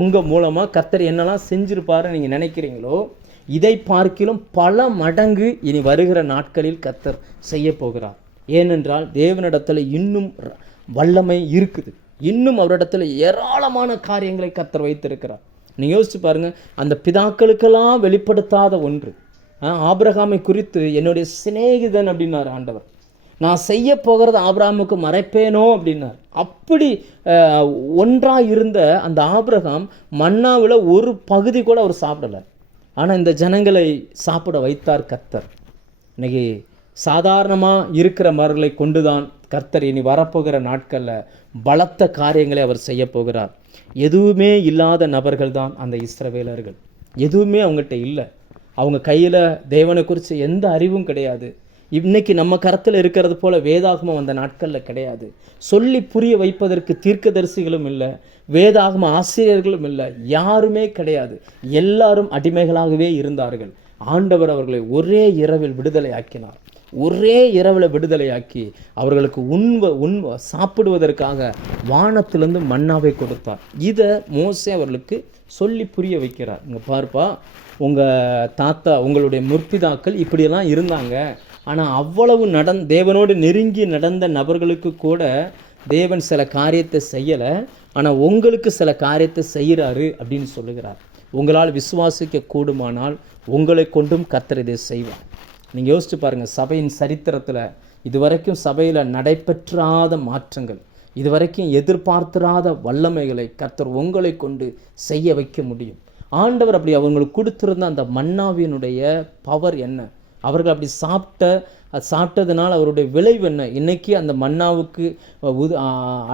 உங்கள் மூலமாக கர்த்தர் என்னெல்லாம் செஞ்சிருப்பாருன்னு நீங்கள் நினைக்கிறீங்களோ, இதை பார்க்கிலும் பல மடங்கு இனி வருகிற நாட்களில் கர்த்தர் செய்ய போகிறார். ஏனென்றால் தேவனிடத்தில் இன்னும் வல்லமை இருக்குது, இன்னும் அவரிடத்தில் ஏராளமான காரியங்களை கர்த்தர் வைத்திருக்கிறார். நீங்கள் யோசிச்சு பாருங்கள், அந்த பிதாக்களுக்கெல்லாம் வெளிப்படுத்தாத ஒன்று. ஆபிரகாமை குறித்து என்னுடைய சிநேகிதன் அப்படின்னார் ஆண்டவர். நான் செய்ய போகிறது ஆபிரகாமுக்கு மறைப்பேனோ அப்படின்னார். அப்படி ஒன்றாக இருந்த அந்த ஆபிரகாம் மன்னாவில் ஒரு பகுதி கூட அவர் சாப்பிடலை. ஆனால் இந்த ஜனங்களை சாப்பிட வைத்தார் கர்த்தர். இன்னைக்கு சாதாரணமாக இருக்கிற மரங்களை கொண்டு தான் கர்த்தர் இனி வரப்போகிற நாட்களில் பலத்த காரியங்களை அவர் செய்ய போகிறார். எதுவுமே இல்லாத நபர்கள் தான் அந்த இஸ்ரவேலர்கள். எதுவுமே அவங்ககிட்ட இல்லை. அவங்க கையில் தேவனை குறித்து எந்த அறிவும் கிடையாது. இன்னைக்கு நம்ம கரத்தில் இருக்கிறது போல வேதாகமம் அந்த நாட்களில் கிடையாது. சொல்லி புரிய வைப்பதற்கு தீர்க்கதரிசிகளும் இல்லை, வேதாகம ஆசிரியர்களும் இல்லை, யாருமே கிடையாது. எல்லாரும் அடிமைகளாகவே இருந்தார்கள். ஆண்டவர் அவர்களை ஒரே இரவில் விடுதலை ஆக்கினார். ஒரே இரவில் விடுதலையாக்கி அவர்களுக்கு சாப்பிடுவதற்காக வானத்திலிருந்து மன்னாவை கொடுத்தார். இதை மோசே அவர்களுக்கு சொல்லி புரிய வைக்கிறார். இங்கே பார்ப்பா, உங்கள் தாத்தா உங்களுடைய முற்பிதாக்கள் இப்படியெல்லாம் இருந்தாங்க. ஆனால் அவ்வளவு தேவனோடு நெருங்கி நடந்த நபர்களுக்கு கூட தேவன் சில காரியத்தை செய்யலை, ஆனால் உங்களுக்கு சில காரியத்தை செய்கிறாரு அப்படின்னு சொல்லுகிறார். உங்களால் விசுவாசிக்க கூடுமானால் உங்களை கொண்டும் கர்த்தர் இதை செய்வார். நீங்கள் யோசிச்சு பாருங்கள், சபையின் சரித்திரத்தில் இதுவரைக்கும் சபையில் நடைபெற்றாத மாற்றங்கள், இதுவரைக்கும் எதிர்பார்த்திராத வல்லமைகளை கர்த்தர் உங்களை கொண்டு செய்ய வைக்க முடியும். ஆண்டவர் அப்படி அவங்களுக்கு கொடுத்துருந்த அந்த மன்னாவினுடைய பவர் என்ன, அவர்கள் அப்படி சாப்பிட்டதுனால அவருடைய விளைவு என்ன? இன்றைக்கி அந்த மன்னாவுக்கு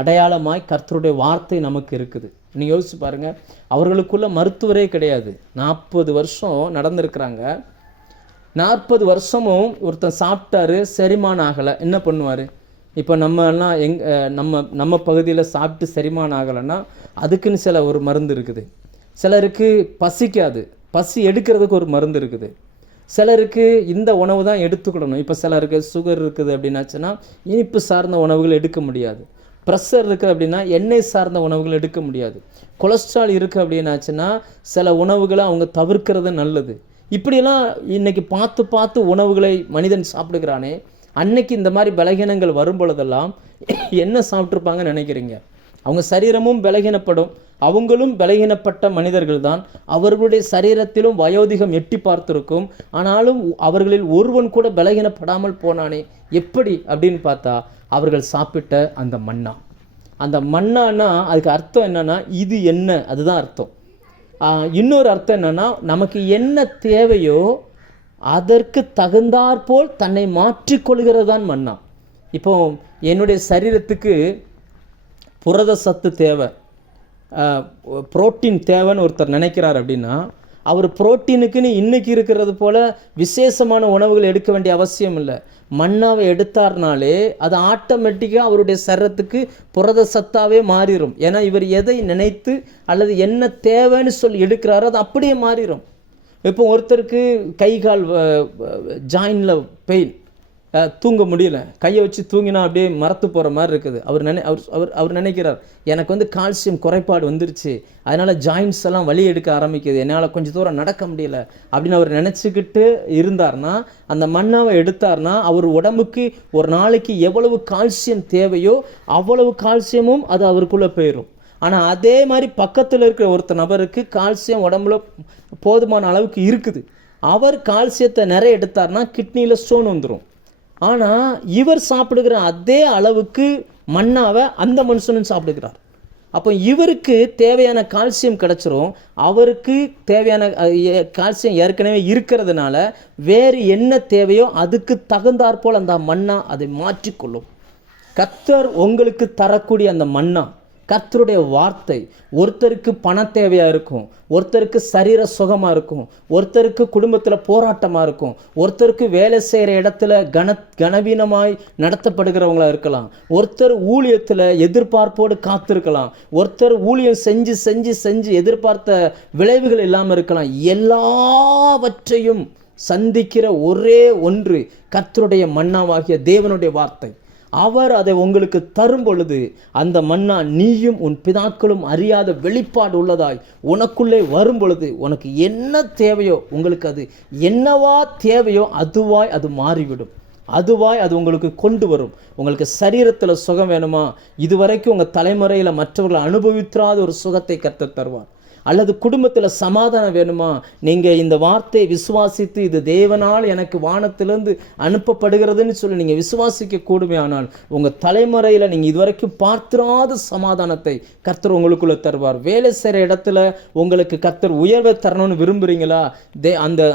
அடையாளமாய் கர்த்தருடைய வார்த்தை நமக்கு இருக்குது. நீங்கள் யோசிச்சு பாருங்கள், அவர்களுக்குள்ள மருத்துவரே கிடையாது. 40 வருஷம் நடந்திருக்கிறாங்க. 40 வருஷமும் ஒருத்தன் சாப்பிட்டாரு, செரிமானம் ஆகலை, என்ன பண்ணுவார்? இப்போ நம்ம பகுதியில் சாப்பிட்டு செரிமானம் ஆகலைன்னா அதுக்குன்னு சில ஒரு மருந்து இருக்குது. சிலருக்கு பசிக்காது, பசி எடுக்கிறதுக்கு ஒரு மருந்து இருக்குது. சிலருக்கு இந்த உணவு தான் எடுத்துக்கிடணும். இப்போ சிலருக்கு சுகர் இருக்குது அப்படின்னாச்சுன்னா இனிப்பு சார்ந்த உணவுகள் எடுக்க முடியாது. ப்ரெஷர் இருக்குது அப்படின்னா எண்ணெய் சார்ந்த உணவுகள் எடுக்க முடியாது. கொலஸ்ட்ரால் இருக்குது அப்படின்னாச்சுன்னா சில உணவுகளை அவங்க தவிர்க்கிறது நல்லது. இப்படியெல்லாம் இன்றைக்கி பார்த்து உணவுகளை மனிதன் சாப்பிடுகிறானே, அன்னைக்கு இந்த மாதிரி பலகீனங்கள் வரும் பொழுதெல்லாம் என்ன சாப்பிட்ருப்பாங்கன்னு நினைக்கிறீங்க? அவங்க சரீரமும் பலகீனப்படும், அவங்களும் பலகீனப்பட்ட மனிதர்கள் தான். அவர்களுடைய சரீரத்திலும் வயோதிகம் எட்டி பார்த்திருக்கும். ஆனாலும் அவர்களில் ஒருவன் கூட பலகீனப்படாமல் போனானே, எப்படி அப்படின்னு பார்த்தா அவர்கள் சாப்பிட்ட அந்த மன்னா. அந்த மன்னானா அதுக்கு அர்த்தம் என்னன்னா, இது என்ன, அதுதான் அர்த்தம். இன்னொரு அர்த்தம் என்னன்னா, நமக்கு என்ன தேவையோ அதற்கு தகுந்தாற்போல் தன்னை மாற்றிக்கொள்கிறது தான் மன்னா. இப்போ என்னுடைய சரீரத்துக்கு புரத சத்து தேவை, புரோட்டீன் தேவைன்னு ஒருத்தர் நினைக்கிறார் அப்படின்னா, அவர் புரோட்டீனுக்குன்னு இன்றைக்கி இருக்கிறது போல் விசேஷமான உணவுகள் எடுக்க வேண்டிய அவசியம் இல்லை. மன்னாவை எடுத்தார்னாலே அது ஆட்டோமேட்டிக்காக அவருடைய சரீரத்துக்கு புரத சத்தாவே மாறிடும். ஏன்னா இவர் எதை நினைத்து அல்லது என்ன தேவைன்னு சொல்லி எடுக்கிறாரோ அது அப்படியே மாறிடும். இப்போ ஒருத்தருக்கு கை கால் ஜாயினில் பெயின், தூங்க முடியல, கையை வச்சு தூங்கினா அப்படியே மரத்து போகிற மாதிரி இருக்குது. அவர் நினைக்கிறார், எனக்கு கால்சியம் குறைபாடு வந்துருச்சு, அதனால் ஜாயின்ஸ் எல்லாம் வலி எடுக்க ஆரம்பிக்குது, என்னால் கொஞ்சம் தூரம் நடக்க முடியல அப்படின்னு அவர் நினச்சிக்கிட்டு இருந்தார்னா, அந்த மன்னாவை எடுத்தார்னா அவர் உடம்புக்கு ஒரு நாளைக்கு எவ்வளவு கால்சியம் தேவையோ அவ்வளவு கால்சியமும் அது அவருக்குள்ளே போயிடும். ஆனால் அதே மாதிரி பக்கத்தில் இருக்கிற ஒருத்தர் நபருக்கு கால்சியம் உடம்புல போதுமான அளவுக்கு இருக்குது, அவர் கால்சியத்தை நிறைய எடுத்தார்னா கிட்னியில் ஸ்டோன் வந்துடும். ஆனால் இவர் சாப்பிடுகிற அதே அளவுக்கு மன்னாவை அந்த மனுஷனும் சாப்பிடுகிறார். அப்போ இவருக்கு தேவையான கால்சியம் கிடச்சிரும், அவருக்கு தேவையான கால்சியம் ஏற்கனவே இருக்கிறதுனால வேறு என்ன தேவையோ அதுக்கு தகுந்தாற்போல் அந்த மன்னா அதை மாற்றிக்கொள்ளும். கர்த்தர் உங்களுக்கு தரக்கூடிய அந்த மன்னா கர்த்தருடைய வார்த்தை. ஒருத்தருக்கு பண தேவையாக இருக்கும், ஒருத்தருக்கு சரீர சுகமாக இருக்கும், ஒருத்தருக்கு குடும்பத்தில் போராட்டமாக இருக்கும், ஒருத்தருக்கு வேலை செய்கிற இடத்துல கனவீனமாய் நடத்தப்படுகிறவங்களா இருக்கலாம், ஒருத்தர் ஊழியத்தில் எதிர்பார்ப்போடு காத்திருக்கலாம், ஒருத்தர் ஊழியம் செஞ்சு செஞ்சு செஞ்சு எதிர்பார்த்த விளைவுகள் இல்லாமல் இருக்கலாம். எல்லாவற்றையும் சந்திக்கிற ஒரே ஒன்று கர்த்தருடைய மன்னாவாகிய தேவனுடைய வார்த்தை. அவர் அதை உங்களுக்கு தரும் பொழுது அந்த மன்னா நீயும் உன் பிதாக்களும் அறியாத வெளிப்பாடு உள்ளதாய் உனக்குள்ளே வரும் பொழுது உனக்கு என்ன தேவையோ, உங்களுக்கு அது என்னவா தேவையோ அதுவாய் அது மாறிவிடும். அதுவாய் அது உங்களுக்கு கொண்டு வரும். உங்களுக்கு சரீரத்தில் சுகம் வேணுமா? இதுவரைக்கும் உங்கள் தலைமுறையில் மற்றவர்கள் அனுபவித்திராத ஒரு சுகத்தை கர்த்தர் தருவார். அல்லது குடும்பத்தில் சமாதானம் வேணுமா? நீங்கள் இந்த வார்த்தையை விசுவாசித்து இது தேவனால் எனக்கு வானத்திலிருந்து அனுப்பப்படுகிறதுன்னு சொல்லி நீங்கள் விசுவாசிக்க கூடுமே, ஆனால் உங்கள் தலைமுறையில் நீங்கள் இதுவரைக்கும் பார்த்திராத சமாதானத்தை கர்த்தர் உங்களுக்குள்ளே தருவார். வேலை செய்கிற இடத்துல உங்களுக்கு கர்த்தர் உயர்வை தரணும்னு விரும்புகிறீங்களா?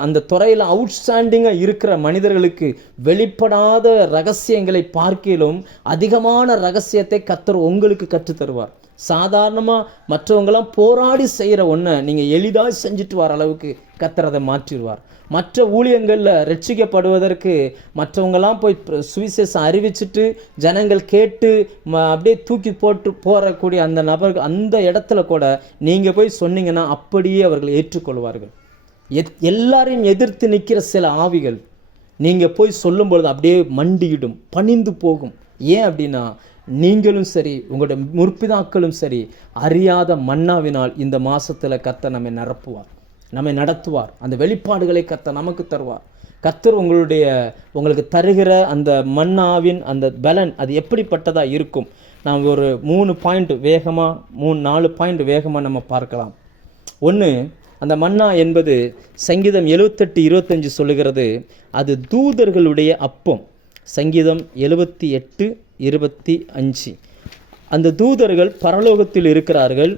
அந்த துறையில் அவுட்ஸ்டாண்டிங்காக இருக்கிற மனிதர்களுக்கு வெளிப்படாத ரகசியங்களை பார்க்கிலும் அதிகமான ரகசியத்தை கர்த்தர் உங்களுக்கு கற்றுத்தருவார். சாதாரணமாக மற்றவங்களாம் போராடி செய்கிற ஒன்றை நீங்கள் எளிதாக செஞ்சுட்டு வர அளவுக்கு கர்த்தர் அதை மாற்றிடுவார். மற்ற ஊழியங்களில் ரட்சிக்கப்படுவதற்கு மற்றவங்களாம் போய் சுவிசேஷம் அறிவிச்சுட்டு ஜனங்கள் கேட்டு அப்படியே தூக்கி போட்டு போகக்கூடிய அந்த நபர்கள் அந்த இடத்துல கூட நீங்கள் போய் சொன்னீங்கன்னா அப்படியே அவர்கள் ஏற்றுக்கொள்வார்கள். எல்லாரையும் எதிர்த்து நிற்கிற சில ஆவிகள் நீங்கள் போய் சொல்லும் பொழுது அப்படியே மண்டியிடும், பணிந்து போகும். ஏன் அப்படின்னா நீங்களும் சரி உங்களுடைய முற்பிதாக்களும் சரி அறியாத மன்னாவினால் இந்த மாதத்தில் கர்த்தர் நம்மை நிரப்புவார், நம்மை நடத்துவார். அந்த வெளிப்பாடுகளை கர்த்தர் நமக்கு தருவார். கர்த்தர் உங்களுக்கு தருகிற அந்த மன்னாவின் அந்த பலன் அது எப்படிப்பட்டதாக இருக்கும்? நாம் ஒரு 3 பாயிண்ட் வேகமாக 4 பாயிண்ட் வேகமாக நம்ம பார்க்கலாம். ஒன்று, அந்த மன்னா என்பது சங்கீதம் 78:25 சொல்லுகிறது, அது தூதர்களுடைய அப்பம். சங்கீதம் 78:25. அந்த தூதர்கள் பரலோகத்தில் இருக்கிறார்கள்.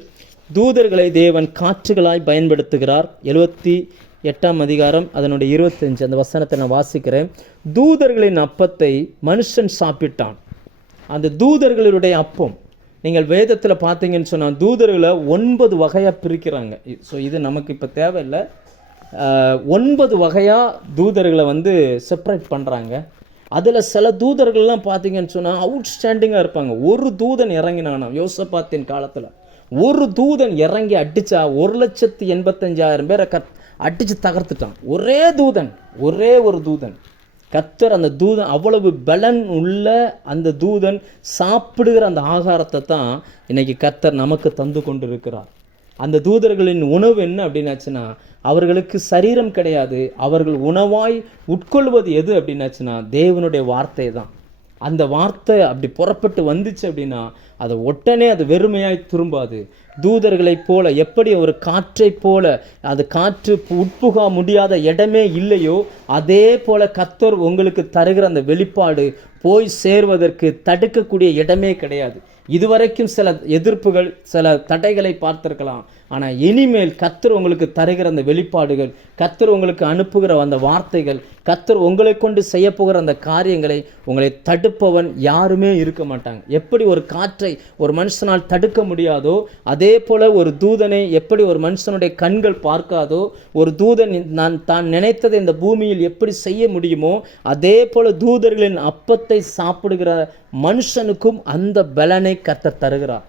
தூதர்களை தேவன் காற்றுகளாய் பயன்படுத்துகிறார். 78ஆம் அதிகாரம் அதனுடைய 25 அந்த வசனத்தை நான் வாசிக்கிறேன். தூதர்களின் அப்பத்தை மனுஷன் சாப்பிட்டான். அந்த தூதர்களுடைய அப்பம் நீங்கள் வேதத்தில் பார்த்தீங்கன்னு சொன்னால் தூதர்களை 9 வகையாக பிரிக்கிறாங்க. ஸோ இது நமக்கு இப்போ தேவையில்லை. 9 வகையாக தூதர்களை செப்பரேட் பண்ணுறாங்க. அதில் சில தூதர்கள்லாம் பார்த்தீங்கன்னு சொன்னால் அவுட்ஸ்டாண்டிங்காக இருப்பாங்க. ஒரு தூதன் இறங்கினானா யோசபாத்தின் காலத்தில், ஒரு தூதன் இறங்கி அடித்தா 1,85,000 பேரை அடித்து தகர்த்துட்டான். ஒரே தூதன், ஒரே ஒரு தூதன். கர்த்தர் அந்த தூதன் அவ்வளவு பலன் உள்ள அந்த தூதன் சாப்பிடுகிற அந்த ஆகாரத்தை தான் இன்னைக்கு கர்த்தர் நமக்கு தந்து கொண்டு இருக்கிறார். அந்த தூதர்களின் உணவு என்ன அப்படின்னாச்சுன்னா, அவர்களுக்கு சரீரம் கிடையாது. அவர்கள் உணவாய் உட்கொள்வது எது அப்படின்னாச்சுன்னா தேவனுடைய வார்த்தை தான். அந்த வார்த்தை அப்படி புறப்பட்டு வந்துச்சு அப்படின்னா அதை உடனே அது வெறுமையாய் திரும்பாது. தூதர்களைப் போல எப்படி ஒரு காற்றை போல அது காற்று உட்புகா முடியாத இடமே இல்லையோ, அதே போல கர்த்தர் உங்களுக்கு தருகிற அந்த வெளிப்பாடு போய் சேர்வதற்கு தடுக்கக்கூடிய இடமே கிடையாது. இதுவரைக்கும் சில எதிர்ப்புகள், சில தடைகளை பார்த்திருக்கலாம். ஆனால் இனிமேல் கர்த்தர் உங்களுக்கு தருகிற அந்த வெளிப்பாடுகள், கர்த்தர் உங்களுக்கு அனுப்புகிற அந்த வார்த்தைகள், கர்த்தர் உங்களை கொண்டு செய்ய போகிற அந்த காரியங்களை உங்களை தடுப்பவன் யாருமே இருக்க மாட்டாங்க. எப்படி ஒரு காற்றை ஒரு மனுஷனால் தடுக்க முடியாதோ, அதே போல ஒரு தூதனை எப்படி ஒரு மனுஷனுடைய கண்கள் பார்க்காதோ, ஒரு தூதன் தான் நினைத்ததை இந்த பூமியில் எப்படி செய்ய முடியுமோ, அதே போல தூதர்களின் அப்பத்தை சாப்பிடுகிற மனுஷனுக்கும் அந்த பலனை கர்த்தர் தருகிறார்.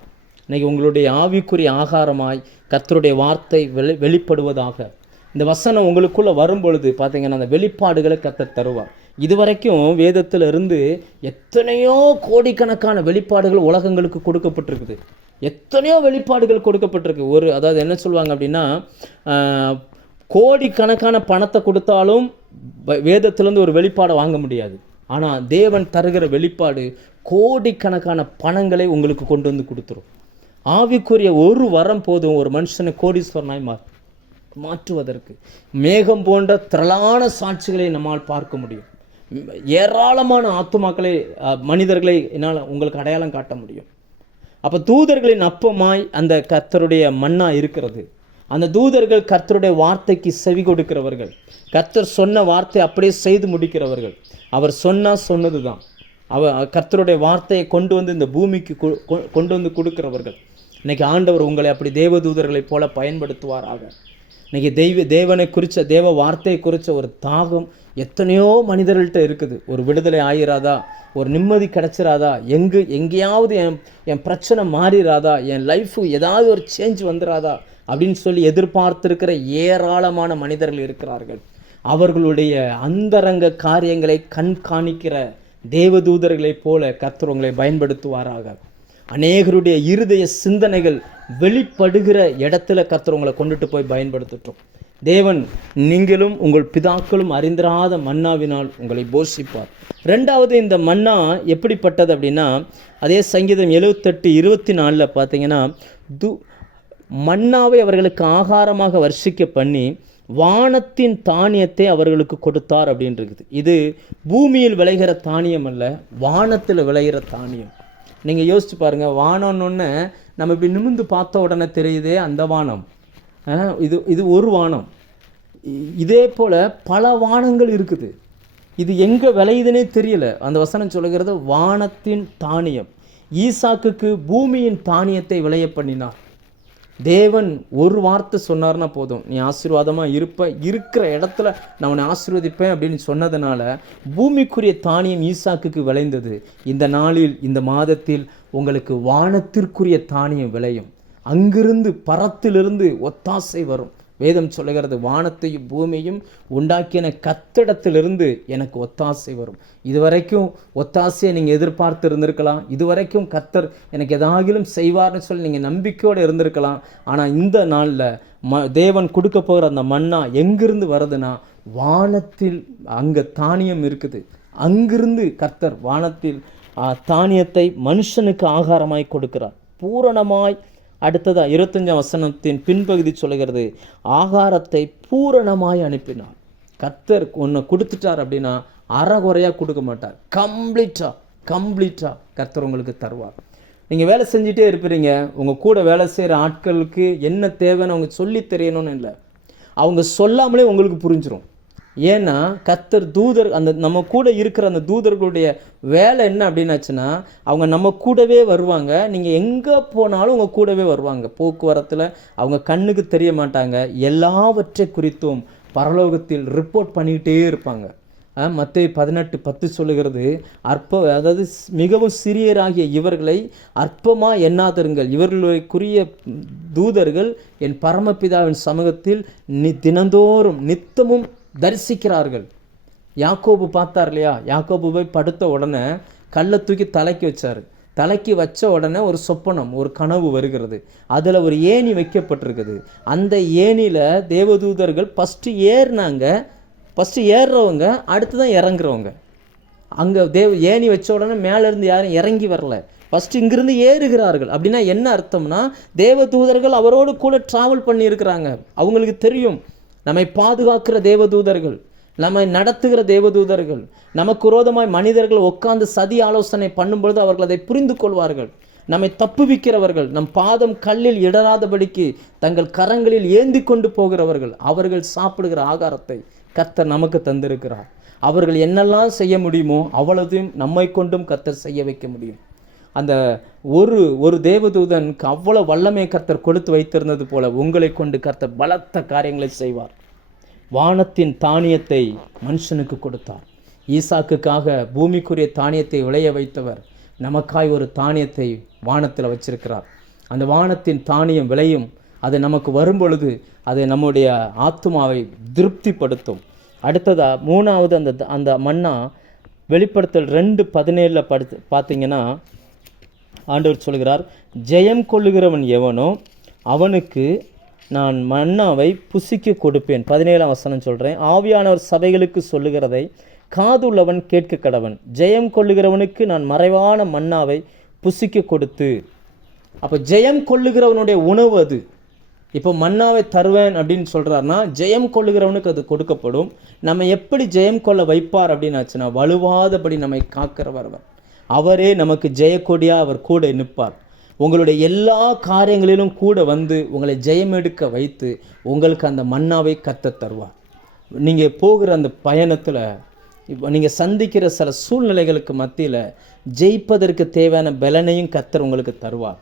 இன்னைக்கு உங்களுடைய ஆவிக்குரிய ஆகாரமாய் கர்த்தருடைய வார்த்தை வெளிப்படுவதாக. இந்த வசனம் உங்களுக்குள்ளே வரும்பொழுது பார்த்தீங்கன்னா அந்த வெளிப்பாடுகளை கர்த்தர் தருவார். இதுவரைக்கும் வேதத்தில் இருந்து எத்தனையோ கோடிக்கணக்கான வெளிப்பாடுகள் உலகங்களுக்கு கொடுக்கப்பட்டிருக்குது. எத்தனையோ வெளிப்பாடுகள் கொடுக்கப்பட்டிருக்கு. அதாவது என்ன சொல்லுவாங்க அப்படின்னா, கோடிக்கணக்கான பணத்தை கொடுத்தாலும் வேதத்திலேருந்து ஒரு வெளிப்பாடை வாங்க முடியாது. ஆனால் தேவன் தருகிற வெளிப்பாடு கோடிக்கணக்கான பணங்களை உங்களுக்கு கொண்டு வந்து கொடுத்துரும். ஆவிக்குரிய ஒரு வரம் போதும் ஒரு மனுஷனை கோடீஸ்வரனாய் மாற்றுவதற்கு. மேகம் போன்ற திரளான சாட்சிகளை நம்மால் பார்க்க முடியும். ஏராளமான ஆத்துமாக்களை, மனிதர்களை என்னால் உங்களுக்கு அடையாளம் காட்ட முடியும். அப்போ தூதர்களின் அப்பமாய் அந்த கர்த்தருடைய மன்னா இருக்கிறது. அந்த தூதர்கள் கர்த்தருடைய வார்த்தைக்கு செவி கொடுக்கிறவர்கள், கர்த்தர் சொன்ன வார்த்தை அப்படியே செய்து முடிக்கிறவர்கள். அவர் சொன்னது தான். கர்த்தருடைய வார்த்தையை கொண்டு வந்து இந்த பூமிக்கு கொண்டு வந்து கொடுக்கிறவர்கள். இன்றைக்கி ஆண்டவர் உங்களை அப்படி தேவதூதர்களைப் போல பயன்படுத்துவாராக. இன்றைக்கி தேவனை குறித்த தேவ வார்த்தையை குறித்த ஒரு தாகம் எத்தனையோ மனிதர்கள்ட்ட இருக்குது. ஒரு விடுதலை ஆயிராதா, ஒரு நிம்மதி கிடச்சிராதா, எங்கேயாவது என் பிரச்சனை மாறிடாதா, என் லைஃபு ஏதாவது ஒரு சேஞ்ச் வந்துடாதா அப்படின்னு சொல்லி எதிர்பார்த்திருக்கிற ஏராளமான மனிதர்கள் இருக்கிறார்கள். அவர்களுடைய அந்தரங்க காரியங்களை கண்காணிக்கிற தேவதூதர்களைப் போல கர்த்தர் உங்களை பயன்படுத்துவாராக. அநேகருடைய இருதய சிந்தனைகள் வெளிப்படுகிற இடத்துல கர்த்தர் உங்களை கொண்டுட்டு போய் பயன்படுத்தட்டும். தேவன் நீங்களும் உங்கள் பிதாக்களும் அறிந்திராத மன்னாவினால் உங்களை போஷிப்பார். ரெண்டாவது, இந்த மன்னா எப்படிப்பட்டது அப்படின்னா, அதே சங்கீதம் 78:24 பார்த்தீங்கன்னா, மன்னாவை அவர்களுக்கு ஆகாரமாக வர்ஷிக்க பண்ணி வானத்தின் தானியத்தை அவர்களுக்கு கொடுத்தார் அப்படின்னு இருக்குது. இது பூமியில் விளைகிற தானியம் அல்ல, வானத்தில் விளைகிற தானியம். நீங்கள் யோசிச்சு பாருங்கள், வானம்னு நம்ம இப்படி நிமிர்ந்து பார்த்த உடனே தெரியுதே அந்த வானம். இது ஒரு வானம். இதே போல் பல வானங்கள் இருக்குது. இது எங்கே விளையுதுன்னே தெரியல. அந்த வசனம் சொல்லுகிறது வானத்தின் தானியம். ஈசாக்குக்கு பூமியின் தானியத்தை விளைய பண்ணினார். தேவன் ஒரு வார்த்தை சொன்னார்னா போதும், நீ ஆசீர்வாதமாக இருக்கிற இடத்துல நான் உன்னை ஆசீர்வதிப்பேன் அப்படின்னு சொன்னதுனால பூமிக்குரிய தானியம் ஈசாக்குக்கு விளைந்தது. இந்த நாளில், இந்த மாதத்தில் உங்களுக்கு வானத்திற்குரிய தானியம் விளையும். அங்கிருந்து பரத்திலிருந்து ஒத்தாசை வரும். வேதம் சொல்லுகிறது, வானத்தையும் பூமியையும் உண்டாக்கின கர்த்தரிடத்திலிருந்து எனக்கு ஒத்தாசை வரும். இதுவரைக்கும் ஒத்தாசையை நீங்கள் எதிர்பார்த்து இருந்திருக்கலாம். இதுவரைக்கும் கர்த்தர் எனக்கு எதாகிலும் செய்வார்னு சொல்லி நீங்கள் நம்பிக்கையோடு இருந்திருக்கலாம். ஆனால் இந்த நாளில் தேவன் கொடுக்க போகிற அந்த மன்னா எங்கிருந்து வருதுன்னா, வானத்தில் அங்கே தானியம் இருக்குது. அங்கிருந்து கர்த்தர் வானத்தில் தானியத்தை மனுஷனுக்கு ஆகாரமாய் கொடுக்கிறார், பூரணமாய். அடுத்ததா 25ஆம் வசனத்தின் பின்பகுதி சொல்லுகிறது, ஆகாரத்தை பூரணமாய் அனுப்பினார். கர்த்தர் ஒன்று கொடுத்துட்டார் அப்படின்னா அறகுறையாக கொடுக்க மாட்டார், கம்ப்ளீட்டாக கர்த்தர் உங்களுக்கு தருவார். நீங்கள் வேலை செஞ்சுட்டே இருப்பீங்க. உங்கள் கூட வேலை செய்கிற ஆட்களுக்கு என்ன தேவைன்னு அவங்க சொல்லி தெரியணும்னு இல்லை, அவங்க சொல்லாமலே உங்களுக்கு புரிஞ்சிடும். ஏன்னா கர்த்தர் தூதர், அந்த நம்ம கூட இருக்கிற அந்த தூதர்களுடைய வேலை என்ன அப்படின்னாச்சுன்னா, அவங்க நம்ம கூடவே வருவாங்க. நீங்கள் எங்கே போனாலும் உங்கள் கூடவே வருவாங்க. போக்குவரத்தில் அவங்க கண்ணுக்கு தெரிய மாட்டாங்க. எல்லாவற்றை குறித்தும் பரலோகத்தில் ரிப்போர்ட் பண்ணிக்கிட்டே இருப்பாங்க. மத்தேயு 18:10 சொல்லுகிறது, அதாவது மிகவும் சிறியராகிய இவர்களை அற்பமாக எண்ணாதிருங்கள், இவர்களுக்குரிய தூதர்கள் என் பரமபிதாவின் சமூகத்தில் தினந்தோறும் நித்தமும் தரிசிக்கிறார்கள். யாக்கோபு பார்த்தார் இல்லையா, யாக்கோபு போய் படுத்த உடனே கல்லை தூக்கி தலைக்கு வச்சார். தலைக்கு வச்ச உடனே ஒரு சொப்பனம், ஒரு கனவு வருகிறது. அதில் ஒரு ஏணி வைக்கப்பட்டிருக்குது. அந்த ஏணியில் தேவதூதர்கள் ஃபஸ்ட்டு ஏறுறவங்க அடுத்து தான் இறங்குறவங்க. அங்கே ஏணி வச்ச உடனே மேலேருந்து யாரும் இறங்கி வரல, ஃபஸ்ட்டு இங்கிருந்து ஏறுகிறார்கள். அப்படின்னா என்ன அர்த்தம்னா, தேவதூதர்கள் அவரோடு கூட ட்ராவல் பண்ணியிருக்கிறாங்க. அவங்களுக்கு தெரியும், நம்மை பாதுகாக்கிற தேவதூதர்கள், நம்மை நடத்துகிற தேவதூதர்கள், நமக்கு விரோதமாய் மனிதர்கள் உட்கார்ந்து சதி ஆலோசனை பண்ணும்பொழுது அவர்கள் அதை புரிந்து கொள்வார்கள். நம்மை தப்புவிக்கிறவர்கள், நம் பாதம் கல்லில் இடராதபடிக்கு தங்கள் கரங்களில் ஏந்தி கொண்டு போகிறவர்கள், அவர்கள் சாப்பிடுகிற ஆகாரத்தை கர்த்தர் நமக்கு தந்திருக்கிறார். அவர்கள் என்னெல்லாம் செய்ய முடியுமோ அவ்வளவையும் நம்மை கொண்டும் கர்த்தர் செய்ய வைக்க முடியும். அந்த ஒரு தேவதூதனுக்கு அவ்வளோ வல்லமை கர்த்தர் கொடுத்து வைத்திருந்தது போல உங்களை கொண்டு கர்த்தர் பலத்த காரியங்களை செய்வார். வானத்தின் தானியத்தை மனுஷனுக்கு கொடுத்தார். ஈசாக்குக்காக பூமிக்குரிய தானியத்தை விளைய வைத்தவர் நமக்காய் ஒரு தானியத்தை வானத்தில் வச்சிருக்கிறார். அந்த வானத்தின் தானியம் விளையும். அது நமக்கு வரும்பொழுது அது நம்முடைய ஆத்துமாவை திருப்திப்படுத்தும். அடுத்ததா மூணாவது, அந்த மன்னா வெளிப்படுத்தல் 2:17 பார்த்தீங்கன்னா ஆண்டவர் சொல்கிறார், ஜெயம் கொள்ளுகிறவன் எவனோ அவனுக்கு நான் மன்னாவை புசிக்க கொடுப்பேன். 17ஆம் வசனம் சொல்கிறேன், ஆவியானவர் சபைகளுக்கு சொல்லுகிறதை காதுள்ளவன் கேட்க கடவன். ஜெயம் கொள்ளுகிறவனுக்கு நான் மறைவான மன்னாவை புசிக்க கொடுத்து. அப்போ ஜெயம் கொள்ளுகிறவனுடைய உணவு அது. இப்போ மன்னாவை தருவேன் அப்படின்னு சொல்கிறாருன்னா ஜெயம் கொள்ளுகிறவனுக்கு அது கொடுக்கப்படும். நம்ம எப்படி ஜெயம் கொள்ள வைப்பார் அப்படின்னாச்சுன்னா, வலுவாதபடி நம்மை காக்கிறவர் அவரே நமக்கு ஜெயக்கொடியாக அவர் கூட நிற்பார். உங்களுடைய எல்லா காரியங்களிலும் கூட வந்து உங்களை ஜெயம் எடுக்க வைத்து உங்களுக்கு அந்த மன்னாவை கர்த்தர் தருவார். நீங்கள் போகிற அந்த பயணத்தில் இப்போ நீங்கள் சந்திக்கிற சில சூழ்நிலைகளுக்கு மத்தியில் ஜெயிப்பதற்கு தேவையான பலனையும் கர்த்தர் உங்களுக்கு தருவார்.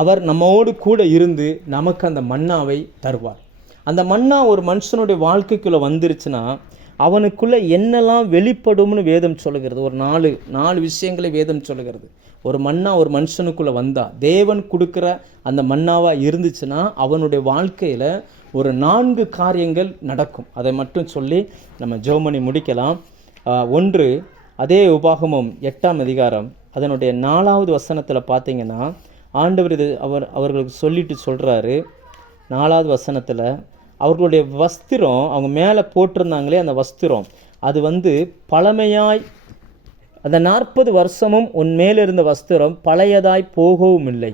அவர் நம்மோடு கூட இருந்து நமக்கு அந்த மன்னாவை தருவார். அந்த மன்னா ஒரு மனுஷனுடைய வாழ்க்கைக்குள்ளே வந்துருச்சுன்னா அவனுக்குள்ளே என்னெல்லாம் வெளிப்படும்னு வேதம் சொல்லுகிறது. ஒரு நாலு விஷயங்களை வேதம் சொல்லுகிறது. ஒரு மன்னா ஒரு மனுஷனுக்குள்ளே வந்தால், தேவன் கொடுக்குற அந்த மன்னாவாக இருந்துச்சுன்னா அவனுடைய வாழ்க்கையில் ஒரு 4 காரியங்கள் நடக்கும். அதை மட்டும் சொல்லி நம்ம ஜெபம் பண்ணி முடிக்கலாம். ஒன்று, அதே உபாகமம் 8ஆம் அதிகாரம் அதனுடைய 4வது வசனத்தில் பார்த்தீங்கன்னா ஆண்டவர் அவர்களுக்கு சொல்லிட்டு சொல்கிறாரு. 4வது வசனத்தில், அவர்களுடைய வஸ்திரம், அவங்க மேலே போட்டிருந்தாங்களே அந்த வஸ்திரம், அது பழமையாய், அந்த 40 வருஷமும் உன் மேலிருந்த வஸ்திரம் பழையதாய் போகவும் இல்லை.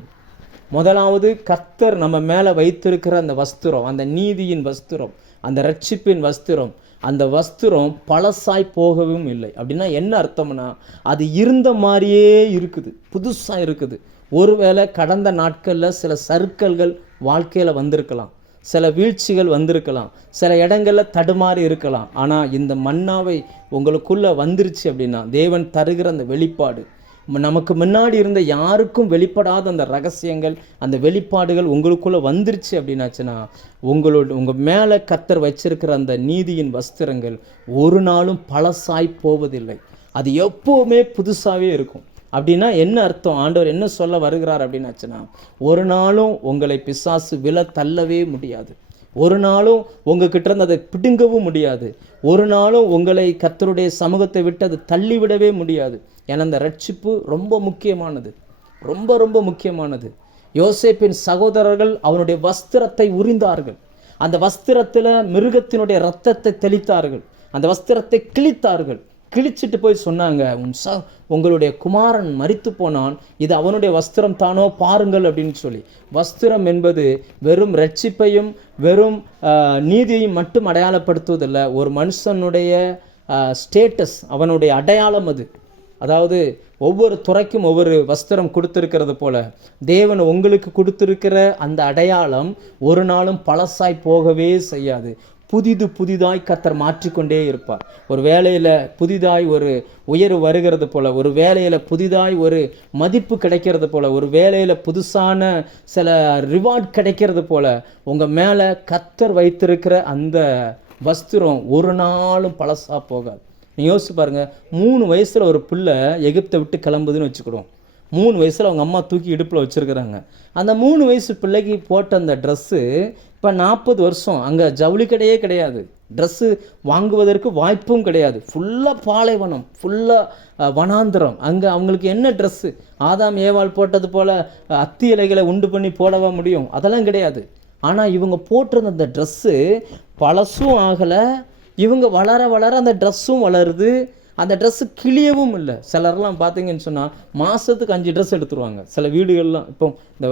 முதலாவது, கர்த்தர் நம்ம மேலே வைத்திருக்கிற அந்த வஸ்திரம், அந்த நீதியின் வஸ்திரம், அந்த ரட்சிப்பின் வஸ்திரம், அந்த வஸ்திரம் பழசாய் போகவும் இல்லை. அப்படின்னா என்ன அர்த்தம்னா, அது இருந்த மாதிரியே இருக்குது, புதுசாக இருக்குது. ஒருவேளை கடந்த நாட்களில் சில சறுக்கல்கள் வாழ்க்கையில் வந்திருக்கலாம், சில வீழ்ச்சிகள் வந்திருக்கலாம், சில இடங்களில் தடுமாறி இருக்கலாம். ஆனால் இந்த மன்னாவை உங்களுக்குள்ளே வந்துருச்சு அப்படின்னா, தேவன் தருகிற அந்த வெளிப்பாடு, நமக்கு முன்னாடி இருந்த யாருக்கும் வெளிப்படாத அந்த ரகசியங்கள், அந்த வெளிப்பாடுகள் உங்களுக்குள்ளே வந்துருச்சு அப்படின்னாச்சுன்னா, உங்கள் மேலே கர்த்தர் வச்சிருக்கிற அந்த நீதியின் வஸ்திரங்கள் ஒரு நாளும் பழசாய் போவதில்லை. அது எப்போவுமே புதுசாகவே இருக்கும். அப்படின்னா என்ன அர்த்தம்? ஆண்டவர் என்ன சொல்ல வருகிறார் அப்படின்னாச்சுன்னா, ஒரு நாளும் உங்களை பிசாசு தள்ளவே முடியாது. ஒரு நாளும் உங்ககிட்ட இருந்து அதை பிடுங்கவும் முடியாது. ஒரு நாளும் உங்களை கர்த்தருடைய சமூகத்தை விட்டு அது தள்ளிவிடவே முடியாது. ஏன்னா அந்த ரட்சிப்பு ரொம்ப முக்கியமானது, ரொம்ப ரொம்ப முக்கியமானது. யோசேப்பின் சகோதரர்கள் அவனுடைய வஸ்திரத்தை உரிந்தார்கள். அந்த வஸ்திரத்தில் மிருகத்தினுடைய இரத்தத்தை தெளித்தார்கள். அந்த வஸ்திரத்தை கிழித்தார்கள். கிழிச்சிட்டு போய் சொன்னாங்க, உங்களுடைய குமாரன் மரித்து போனான், இது அவனுடைய வஸ்திரம் தானோ பாருங்கள் அப்படின்னு சொல்லி. வஸ்திரம் என்பது வெறும் ரட்சிப்பையும் வெறும் நீதியையும் மட்டும் அடையாளப்படுத்துவதில்லை. ஒரு மனுஷனுடைய ஸ்டேட்டஸ், அவனுடைய அடையாளம் அது. அதாவது ஒவ்வொரு துறைக்கும் ஒவ்வொரு வஸ்திரம் கொடுத்துருக்கிறது போல, தேவன் உங்களுக்கு கொடுத்துருக்கிற அந்த அடையாளம் ஒரு நாளும் பழசாய் போகவே செய்யாது. புதிதாய் கர்த்தர் மாற்றிக்கொண்டே இருப்பார். ஒரு வேலையில் புதிதாய் ஒரு உயர்வு வருகிறது போல, ஒரு வேலையில் புதிதாய் ஒரு மதிப்பு கிடைக்கிறது போல, ஒரு வேலையில் புதுசான சில ரிவார்ட் கிடைக்கிறது போல, உங்கள் மேலே கர்த்தர் வைத்திருக்கிற அந்த வஸ்திரம் ஒரு நாளும் பழசாக போகாது. நீங்கள் யோசிச்சு பாருங்கள், 3 வயசில் ஒரு பிள்ளை எகிப்தை விட்டு கிளம்புதுன்னு வச்சுக்கிடுவோம். 3 வயசில் அவங்க அம்மா தூக்கி இடுப்பில் வச்சுருக்கிறாங்க. அந்த 3 வயசு பிள்ளைக்கு போட்ட அந்த ட்ரெஸ்ஸு இப்போ 40 வருஷம் அங்கே ஜவுளி கடையே கிடையாது, ட்ரெஸ்ஸு வாங்குவதற்கு வாய்ப்பும் கிடையாது. ஃபுல்லாக பாலைவனம், ஃபுல்லாக வனாந்திரம். அங்கே அவங்களுக்கு என்ன ட்ரெஸ்ஸு? ஆதாம் ஏவாள் போட்டது போல் அத்தி இலைகளை உண்டு பண்ணி போடவா முடியும்? அதெல்லாம் கிடையாது. ஆனால் இவங்க போட்டிருந்த அந்த ட்ரெஸ்ஸு பழசும் ஆகலை, இவங்க வளர வளர அந்த ட்ரெஸ்ஸும் வளருது, அந்த ட்ரெஸ்ஸு கிளியவும் இல்லை. சிலர்லாம் பார்த்தீங்கன்னு சொன்னால் மாதத்துக்கு 5 ட்ரெஸ் எடுத்துருவாங்க. சில வீடுகள்லாம் இப்போ இந்த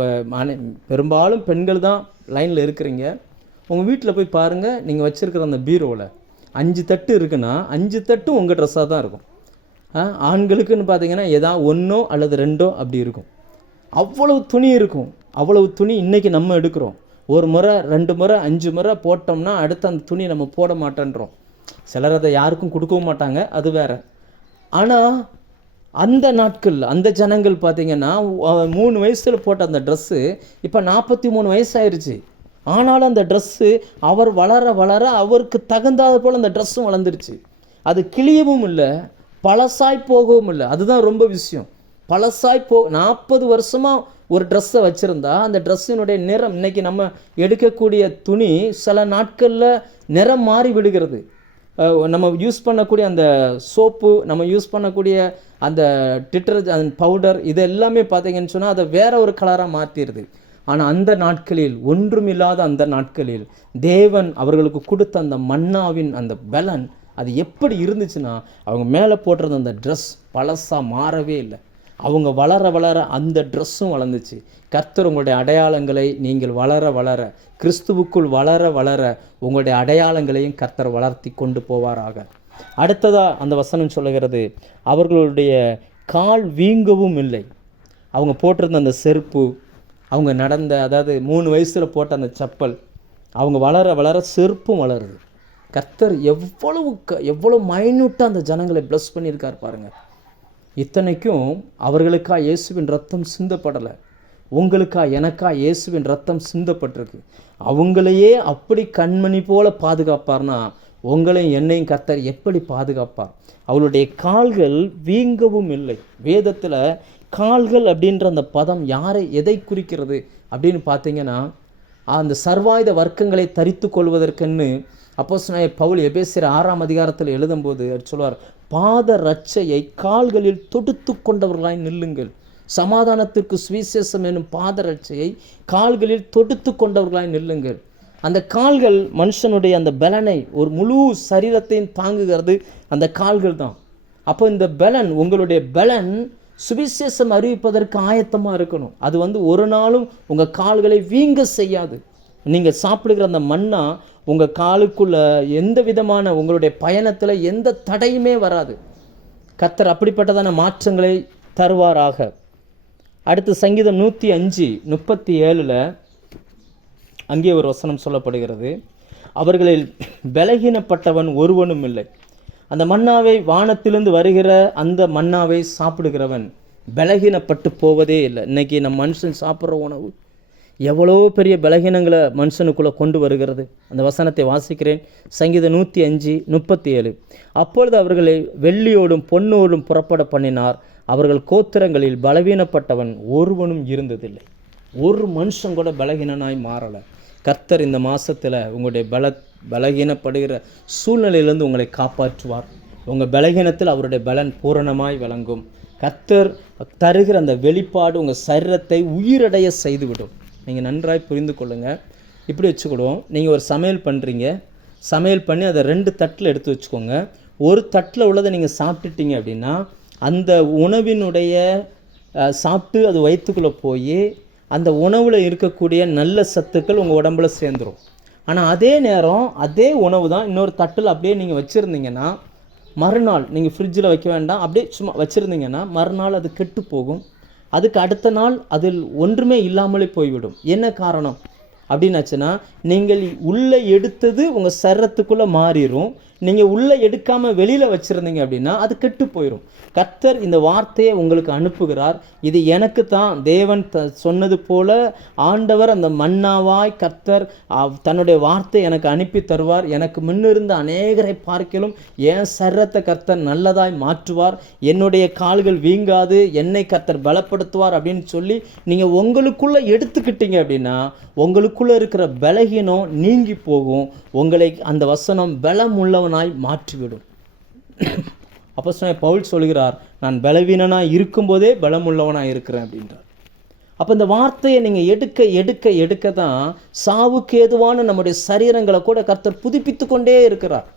பெரும்பாலும் பெண்கள் தான் லைனில் இருக்கிறீங்க. உங்கள் வீட்டில் போய் பாருங்கள், நீங்கள் வச்சுருக்கிற அந்த பீரோவில் 5 தட்டு இருக்குன்னா 5 தட்டும் உங்கள் ட்ரெஸ்ஸாக தான் இருக்கும். ஆண்களுக்குன்னு பார்த்தீங்கன்னா ஏதாவது 1 அல்லது 2 அப்படி இருக்கும். அவ்வளவு துணி இருக்கும். அவ்வளவு துணி இன்றைக்கி நம்ம எடுக்கிறோம். 1 முறை 2 முறை 5 முறை போட்டோம்னா அடுத்த அந்த துணி நம்ம போட மாட்டேன்றோம். சிலர் அதை யாருக்கும் கொடுக்கவும் மாட்டாங்க, அது வேற. ஆனால் அந்த நாட்கள் அந்த ஜனங்கள் பார்த்திங்கன்னா 3 வயசில் போட்ட அந்த ட்ரெஸ்ஸு இப்போ 43 வயசாயிருச்சு. ஆனாலும் அந்த ட்ரெஸ்ஸு அவர் வளர வளர அவருக்கு தகுந்தாத போல் அந்த ட்ரெஸ்ஸும் வளர்ந்துருச்சு. அது கிளியவும் இல்லை, பழசாய் போகவும் இல்லை. அதுதான் ரொம்ப விஷயம். பழசாய் 40 வருஷமாக ஒரு ட்ரெஸ்ஸை வச்சுருந்தா அந்த ட்ரெஸ்ஸினுடைய நிறம், இன்றைக்கி நம்ம எடுக்கக்கூடிய துணி சில நாட்களில் நிறம் மாறி விடுகிறது. நம்ம யூஸ் பண்ணக்கூடிய அந்த சோப்பு, நம்ம யூஸ் பண்ணக்கூடிய அந்த டிட்டர்ஜென்ட் பவுடர், இது எல்லாமே பார்த்தீங்கன்னு சொன்னால் அதை வேற ஒரு கலராக மாற்றிடுது. ஆனால் அந்த நாட்களில், ஒன்றுமில்லாத அந்த நாட்களில் தேவன் அவர்களுக்கு கொடுத்த அந்த மன்னாவின் அந்த பலன் அது எப்படி இருந்துச்சுன்னா, அவங்க மேலே போட்டிருந்த அந்த ட்ரெஸ் பழசாக மாறவே இல்லை. அவங்க வளர வளர அந்த ட்ரெஸ்ஸும் வளர்ந்துச்சு. கர்த்தர் உங்களுடைய அடையாளங்களை நீங்கள் வளர வளர, கிறிஸ்துவுக்குள் வளர வளர உங்களுடைய அடையாளங்களையும் கர்த்தர் வளர்த்தி கொண்டு போவாராக. அடுத்ததாக அந்த வசனம் சொல்லுகிறது, அவர்களுடைய கால் வீங்கவும் இல்லை. அவங்க போட்டிருந்த அந்த செருப்பு, அவங்க நடந்த, அதாவது 3 வயசில் போட்ட அந்த செப்பல், அவங்க வளர வளர செருப்பும் வளருது. கர்த்தர் எவ்வளவு மைன்யூட்டாக அந்த ஜனங்களை ப்ளஸ் பண்ணியிருக்கார் பாருங்கள். இத்தனைக்கும் அவர்களுக்காக இயேசுவின் ரத்தம் சிந்தப்படலை. உங்களுக்கா எனக்கா இயேசுவின் ரத்தம் சிந்தப்பட்டிருக்கு. அவங்களையே அப்படி கண்மணி போல பாதுகாப்பார்னா உங்களையும் என்னையும் கர்த்தர் எப்படி பாதுகாப்பார்? அவளுடைய கால்கள் வீங்கவும் இல்லை. வேதத்தில் கால்கள் அப்படின்ற அந்த பதம் எதை குறிக்கிறது அப்படின்னு பார்த்தீங்கன்னா, அந்த சர்வாயுத வர்க்கங்களை தரித்து கொள்வதற்குன்னு அப்போஸ்தலனாகிய பவுல் எபேசியர் 6ஆம் அதிகாரத்தில் எழுதும்போது சொல்வார், பாத ரட்சையை கால்களில் தொடுத்து கொண்டவர்களாய் நில்லுங்கள். சமாதானத்திற்கு சுவிசேஷம் என்னும் பாத ரட்சையை கால்களில் தொடுத்து கொண்டவர்களாய் நில்லுங்கள். அந்த கால்கள் மனுஷனுடைய அந்த பலனை, ஒரு முழு சரீரத்தையும் தாங்குகிறது அந்த கால்கள் தான். அப்போ இந்த பலன், உங்களுடைய பலன் சுவிசேஷம் அறிவிப்பதற்கு ஆயத்தமாக இருக்கணும். அது ஒரு நாளும் உங்கள் கால்களை வீங்க செய்யாது. நீங்கள் சாப்பிடுகிற அந்த மன்னா உங்கள் காலுக்குள்ள எந்த விதமான உங்களுடைய பயணத்தில் எந்த தடையுமே வராது. கர்த்தர் அப்படிப்பட்டதான மாற்றங்களை தருவாராக. அடுத்து சங்கீதம் 105:37 அங்கே ஒரு வசனம் சொல்லப்படுகிறது, அவர்களில் பலகீனப்பட்டவன் ஒருவனும் இல்லை. அந்த மன்னாவை, வானத்திலிருந்து வருகிற அந்த மன்னாவை சாப்பிடுகிறவன் பலகீனப்பட்டு போவதே இல்லை. இன்றைக்கி நம்ம மனுஷன் சாப்பிட்ற உணவு எவ்வளோ பெரிய பலகீனங்களை மனுஷனுக்குள்ளே கொண்டு வருகிறது. அந்த வசனத்தை வாசிக்கிறேன். சங்கீதம் 105:37 அப்பொழுது அவர்களை வெள்ளியோடும் பொன்னோடும் புறப்பட பண்ணினார், அவர்கள் கோத்திரங்களில் பலவீனப்பட்டவன் ஒருவனும் இருந்ததில்லை. ஒரு மனுஷன் கூட பலகீனனாய் மாறலை. கர்த்தர் இந்த மாதத்தில் உங்களுடைய பலகீனப்படுகிற சூழ்நிலையிலிருந்து உங்களை காப்பாற்றுவார். உங்கள் பலகீனத்தில் அவருடைய பலன் பூரணமாய் விளங்கும். கர்த்தர் தருகிற அந்த வெளிப்பாடு உங்கள் சரீரத்தை உயிரடைய செய்துவிடும். நீங்கள் நன்றாய் புரிந்து கொள்ளுங்கள். இப்படி வச்சுக்கிடுவோம், நீங்கள் ஒரு சமையல் பண்ணுறீங்க, சமையல் பண்ணி அதை 2 தட்டில் எடுத்து வச்சுக்கோங்க. ஒரு தட்டில் உள்ளதை நீங்கள் சாப்பிட்டுட்டீங்க அப்படின்னா அந்த உணவினுடைய சாப்பிட்டு அது வயிற்றுக்குள்ளே போய் அந்த உணவில் இருக்கக்கூடிய நல்ல சத்துக்கள் உங்கள் உடம்புல சேர்ந்துடும். ஆனால் அதே நேரம் அதே உணவு தான் இன்னொரு தட்டில் அப்படியே நீங்கள் வச்சுருந்தீங்கன்னா மறுநாள் நீங்கள் ஃப்ரிட்ஜில் வைக்க வேண்டாம், அப்படியே சும்மா வச்சுருந்தீங்கன்னா மறுநாள் அது கெட்டு போகும். அதுக்கு அடுத்த நாள் அதில் ஒன்றுமே இல்லாமலே போய்விடும். என்ன காரணம் அப்படின்னாச்சுன்னா, நீங்கள் உள்ளே எடுத்தது உங்கள் சரீரத்துக்குள்ளே மாறிடும். நீங்கள் உள்ளே எடுக்காமல் வெளியில் வச்சுருந்தீங்க அப்படின்னா அது கெட்டு போயிடும். கர்த்தர் இந்த வார்த்தையை உங்களுக்கு அனுப்புகிறார். இது எனக்கு தான் தேவன் சொன்னது போல ஆண்டவர் அந்த மன்னாவாய் கர்த்தர் தன்னுடைய வார்த்தை எனக்கு அனுப்பி தருவார். எனக்கு முன்னிருந்த அநேகரை பார்க்கலும் என் சரீரத்தை கர்த்தர் நல்லதாய் மாற்றுவார், என்னுடைய கால்கள் வீங்காது, என்னை கர்த்தர் பலப்படுத்துவார் அப்படின்னு சொல்லி நீங்கள் உங்களுக்குள்ளே எடுத்துக்கிட்டீங்க அப்படின்னா உங்களுக்குள்ளே இருக்கிற பலகீனம் நீங்கி போகும். உங்களை அந்த வசனம் பலம் உள்ளவனாய் மாற்றிவிடும். அப்போஸ்தலனாகிய பவுல் சொல்கிறார், நான் பலவீனனாக இருக்கும்போதே பலமுள்ளவனாக இருக்கிறேன் அப்படின்றார். அப்போ இந்த வார்த்தையை நீங்கள் எடுக்க எடுக்க எடுக்க தான் சாவுக்கு ஏதுவான நம்முடைய சரீரங்களை கூட கர்த்தர் புதுப்பித்து கொண்டே இருக்கிறார்.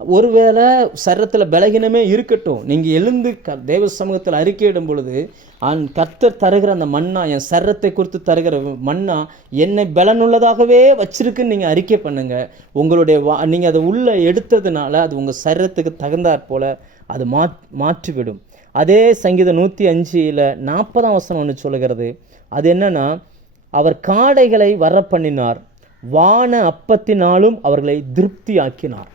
ஒருவேளை சரீரத்தில் பலகீனமே இருக்கட்டும், நீங்கள் எழுந்து தேவ சமூகத்தில் அறிக்கையிடும் பொழுது கர்த்தர் தருகிற அந்த மன்னா, என் சரீரத்தை குறித்து தருகிற மன்னா என்னை பலனுள்ளதாகவே வச்சிருக்குன்னு நீங்கள் அறிக்கை பண்ணுங்கள். உங்களுடைய நீங்கள் அதை உள்ளே எடுத்ததுனால அது உங்கள் சரீரத்துக்கு தகுந்தாற் போல் அது மாற்றிவிடும். அதே சங்கீதம் 105:40 வசனம் ஒன்று சொல்லுகிறது. அது என்னன்னா, அவர் காடைகளை வர பண்ணினார், வான அப்பத்தினாலும் அவர்களை திருப்தி ஆக்கினார்.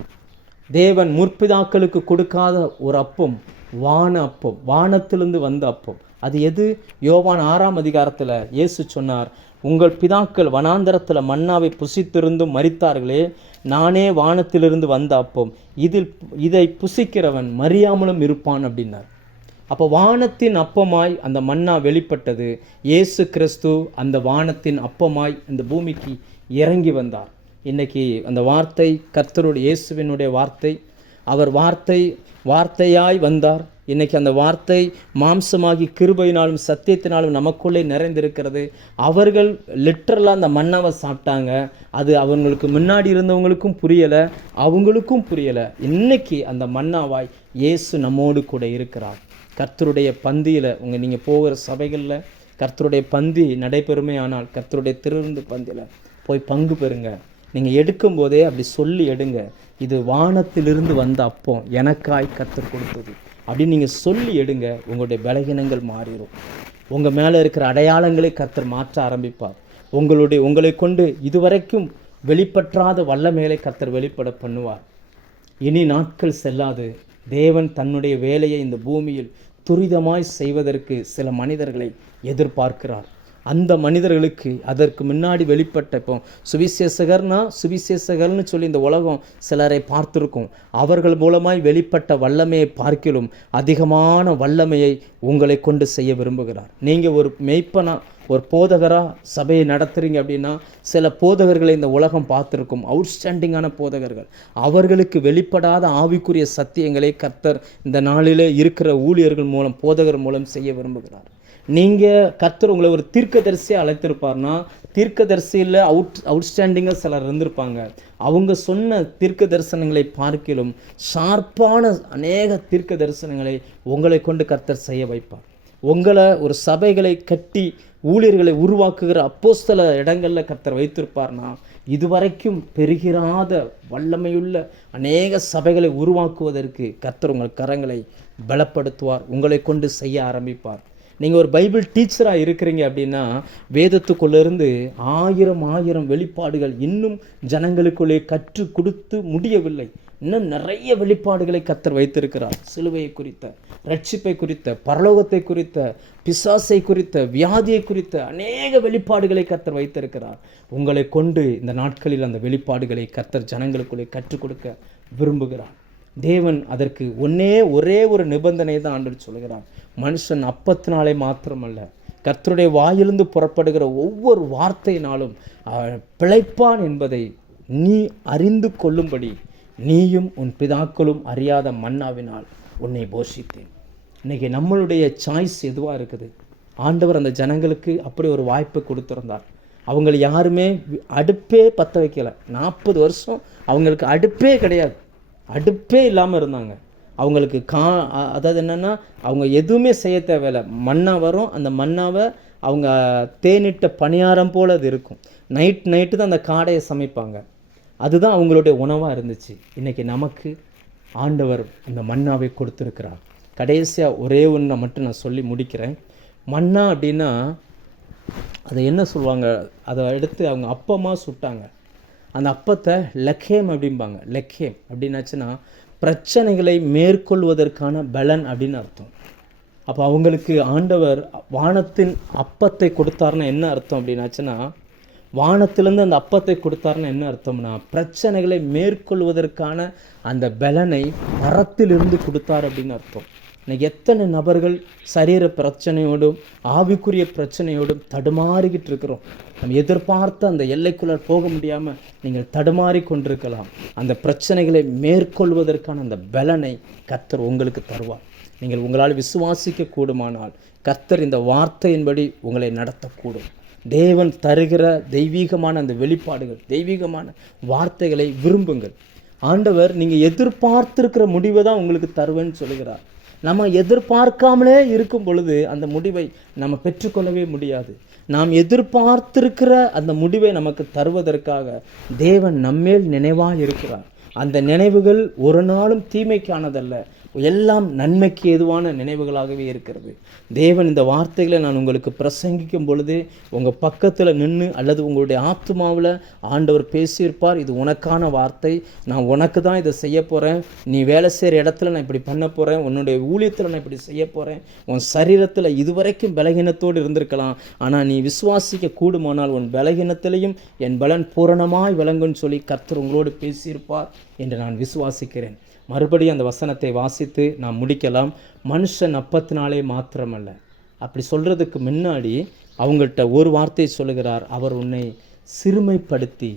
தேவன் முற்பிதாக்களுக்கு கொடுக்காத ஒரு அப்பம் வான அப்பம், வானத்திலிருந்து வந்த அப்பம். அது எது? யோவான் 6ஆம் அதிகாரத்தில் இயேசு சொன்னார், உங்கள் பிதாக்கள் வனாந்தரத்தில் மன்னாவை புசித்திருந்தும் மரித்தார்களே, நானே வானத்திலிருந்து வந்த அப்பம், இதை புசிக்கிறவன் மறியாமலும் இருப்பான் அப்படின்னார். அப்போ வானத்தின் அப்பமாய் அந்த மன்னா வெளிப்பட்டது. இயேசு கிறிஸ்து அந்த வானத்தின் அப்பமாய் இந்த பூமிக்கு இறங்கி வந்தார். இன்றைக்கி அந்த வார்த்தை கர்த்தருடைய இயேசுவினுடைய வார்த்தை, அவர் வார்த்தையாய் வந்தார். இன்றைக்கி அந்த வார்த்தை மாம்சமாகி கிருபையினாலும் சத்தியத்தினாலும் நமக்குள்ளே நிறைந்திருக்கிறது. அவர்கள் லிட்டரலாக அந்த மன்னாவை சாப்பிட்டாங்க. அது அவங்களுக்கு முன்னாடி இருந்தவங்களுக்கும் புரியலை, அவங்களுக்கும் புரியலை. இன்றைக்கி அந்த மன்னாவாய் இயேசு நம்மோடு கூட இருக்கிறார். கர்த்தருடைய பந்தியில் நீங்கள் போகிற சபைகளில் கர்த்தருடைய பந்தி நடைபெறுமே, ஆனால் கர்த்தருடைய திருவிருந்து பந்தியில் போய் பங்கு பெறுங்க. நீங்கள் எடுக்கும்போதே அப்படி சொல்லி எடுங்க, இது வானத்திலிருந்து வந்த அப்பம், எனக்காய் கர்த்தர் கொடுத்தது அப்படின்னு நீங்கள் சொல்லி எடுங்க. உங்களுடைய பலகீனங்கள் மாறிடும். உங்கள் மேலே இருக்கிற அடையாளங்களை கர்த்தர் மாற்ற ஆரம்பிப்பார். உங்களை கொண்டு இதுவரைக்கும் வெளிப்பற்றாத வல்லமைகளை கர்த்தர் வெளிப்பட பண்ணுவார். இனி நாட்கள் செல்லாது. தேவன் தன்னுடைய வேலையை இந்த பூமியில் துரிதமாய் செய்வதற்கு சில மனிதர்களை எதிர்பார்க்கிறார். அந்த மனிதர்களுக்கு அதற்கு முன்னாடி வெளிப்பட்ட, இப்போ சுவிசேஷகர்னு சொல்லி இந்த உலகம் சிலரை பார்த்துருக்கும். அவர்கள் மூலமாய் வெளிப்பட்ட வல்லமையை பார்க்கிலும் அதிகமான வல்லமையை உங்களை கொண்டு செய்ய விரும்புகிறார். நீங்கள் ஒரு மெய்ப்பனா, ஒரு போதகராக சபையை நடத்துகிறீங்க அப்படின்னா, சில போதகர்களை இந்த உலகம் பார்த்துருக்கும், அவுட்ஸ்டாண்டிங்கான போதகர்கள். அவர்களுக்கு வெளிப்படாத ஆவிக்குரிய சத்தியங்களை கர்த்தர் இந்த நாளிலே இருக்கிற ஊழியர்கள் மூலம், போதகர் மூலம் செய்ய விரும்புகிறார். நீங்கள் கர்த்தர் உங்களை ஒரு தீர்க்கதரிசியாக அழைத்திருப்பார்னா, தீர்க்கதரிசியில் அவுட்ஸ்டாண்டிங்காக சிலர் இருந்திருப்பாங்க. அவங்க சொன்ன தீர்க்க தரிசனங்களை பார்க்கிலும் ஷார்ப்பான அநேக தீர்க்க தரிசனங்களை உங்களை கொண்டு கர்த்தர் செய்ய வைப்பார். உங்களை ஒரு சபைகளை கட்டி ஊழியர்களை உருவாக்குகிற அப்போஸ்தல இடங்களில் கர்த்தர் வைத்திருப்பார்னா, இதுவரைக்கும் பெருகிராத வல்லமையுள்ள அநேக சபைகளை உருவாக்குவதற்கு கர்த்தர் உங்கள் கரங்களை பலப்படுத்துவார், உங்களை கொண்டு செய்ய ஆரம்பிப்பார். நீங்கள் ஒரு பைபிள் டீச்சராக இருக்கிறீங்க அப்படின்னா, வேதத்துக்குள்ளேருந்து ஆயிரம் வெளிப்பாடுகள் இன்னும் ஜனங்களுக்குள்ளே கற்றுக் கொடுத்து முடியவில்லை. இன்னும் நிறைய வெளிப்பாடுகளை கர்த்தர் வைத்திருக்கிறார். சிலுவையை குறித்த, ரட்சிப்பை குறித்த, பரலோகத்தை குறித்த, பிசாசை குறித்த, வியாதியை குறித்த அநேக வெளிப்பாடுகளை கர்த்தர் வைத்திருக்கிறார். உங்களை கொண்டு இந்த நாட்களில் அந்த வெளிப்பாடுகளை கர்த்தர் ஜனங்களுக்குள்ளே கற்றுக் கொடுக்க விரும்புகிறார். தேவன் அதற்கு ஒரே ஒரு நிபந்தனை தான் ஆண்டவர் சொல்கிறார். மனுஷன் அப்பத்தினாலே மாத்திரமல்ல, கர்த்தருடைய வாயிலிருந்து புறப்படுகிற ஒவ்வொரு வார்த்தையினாலும் பிழைப்பான் என்பதை நீ அறிந்து கொள்ளும்படி நீயும் உன் பிதாக்களும் அறியாத மன்னாவினால் உன்னை போஷித்தேன். இன்றைக்கி நம்மளுடைய சாய்ஸ் எதுவாக இருக்குது? ஆண்டவர் அந்த ஜனங்களுக்கு அப்படி ஒரு வாய்ப்பை கொடுத்துருந்தார். அவங்களை யாருமே அடுப்பே பற்ற வைக்கலை. 40 வருஷம் அவங்களுக்கு அடுப்பே கிடையாது, அடுப்பே இல்லாமல் இருந்தாங்க. அவங்களுக்கு அதாவது என்னென்னா, அவங்க எதுவுமே செய்ய தேவையில்லை. மண்ணா வரும், அந்த மண்ணாவை அவங்க தேனிட்ட பணியாரம் போல் அது இருக்கும். நைட்டு தான் அந்த காடையை சமைப்பாங்க. அதுதான் அவங்களுடைய உணவாக இருந்துச்சு. இன்றைக்கி நமக்கு ஆண்டவர் அந்த மன்னாவை கொடுத்துருக்கிறார். கடைசியாக ஒரே ஒன்றை மட்டும் நான் சொல்லி முடிக்கிறேன். மன்னா அப்படின்னா அதை என்ன சொல்லுவாங்க, அதை எடுத்து அவங்க அப்பமாக சுட்டாங்க. அந்த அப்பத்தை லக்கேம் அப்படிம்பாங்க. லக்கேம் அப்படின்னாச்சுன்னா பிரச்சனைகளை மேற்கொள்வதற்கான பலன் அப்படின்னு அர்த்தம். அப்போ அவங்களுக்கு ஆண்டவர் வானத்தின் அப்பத்தை கொடுத்தாருன்னா என்ன அர்த்தம் அப்படின்னாச்சுன்னா, வானத்திலேருந்து அந்த அப்பத்தை கொடுத்தாருன்னா என்ன அர்த்தம்னா, பிரச்சனைகளை மேற்கொள்வதற்கான அந்த பலனை மரத்திலிருந்து கொடுத்தார் அப்படின்னு அர்த்தம். இன்னைக்கு எத்தனை நபர்கள் சரீர பிரச்சனையோடும் ஆவிக்குரிய பிரச்சனையோடும் தடுமாறிக்கிட்டு இருக்கிறோம். நம்ம எதிர்பார்த்த அந்த எல்லைக்குள்ளே போக முடியாமல் நீங்கள் தடுமாறி கொண்டிருக்கலாம். அந்த பிரச்சனைகளை மேற்கொள்வதற்கான அந்த பலனை கர்த்தர் உங்களுக்கு தருவார். நீங்கள் உங்களால் விசுவாசிக்க கூடுமானால் கர்த்தர் இந்த வார்த்தையின்படி உங்களை நடத்தக்கூடும். தேவன் தருகிற தெய்வீகமான அந்த வெளிப்பாடுகள், தெய்வீகமான வார்த்தைகளை விரும்புங்கள். ஆண்டவர் நீங்கள் எதிர்பார்த்திருக்கிற முடிவை தான் உங்களுக்கு தருவேன்னு சொல்கிறார். நம்ம எதிர்பார்க்காமலே இருக்கும் பொழுது அந்த முடிவை நம்ம பெற்றுக்கொள்ளவே முடியாது. நாம் எதிர்பார்த்திருக்கிற அந்த முடிவை நமக்கு தருவதற்காக தேவன் நம்மேல் நினைவாக இருக்கிறார். அந்த நினைவுகள் ஒரு நாளும் தீமைக்கானதல்ல, எல்லாம் நன்மைக்கு ஏதுவான நினைவுகளாகவே இருக்கிறது. தேவன் இந்த வார்த்தைகளை நான் உங்களுக்கு பிரசங்கிக்கும் பொழுது உங்கள் பக்கத்தில் நின்று அல்லது உங்களுடைய ஆத்மாவில் ஆண்டவர் பேசியிருப்பார். இது உனக்கான வார்த்தை, நான் உனக்கு தான் இதை செய்ய போகிறேன். நீ வேலை செய்கிற இடத்துல நான் இப்படி பண்ண போகிறேன், உன்னுடைய ஊழியத்தில் நான் இப்படி செய்ய போகிறேன். உன் சரீரத்தில் இதுவரைக்கும் பலகீனத்தோடு இருந்திருக்கலாம், ஆனால் நீ விசுவாசிக்க கூடுமானால் உன் பலகீனத்திலையும் என் பலன் பூரணமாய் விளங்குன்னு சொல்லி கர்த்தர் உங்களோடு பேசியிருப்பார் என்று நான் விசுவாசிக்கிறேன். மறுபடியும் அந்த வசனத்தை வாசித்து நாம் முடிக்கலாம். மனுஷன் அப்பத்தினாலே மாத்திரமல்ல, அப்படி சொல்கிறதுக்கு முன்னாடி அவங்கள்ட்ட ஒரு வார்த்தை சொல்லுகிறார். அவர் உன்னை சிறுமைப்படுத்தி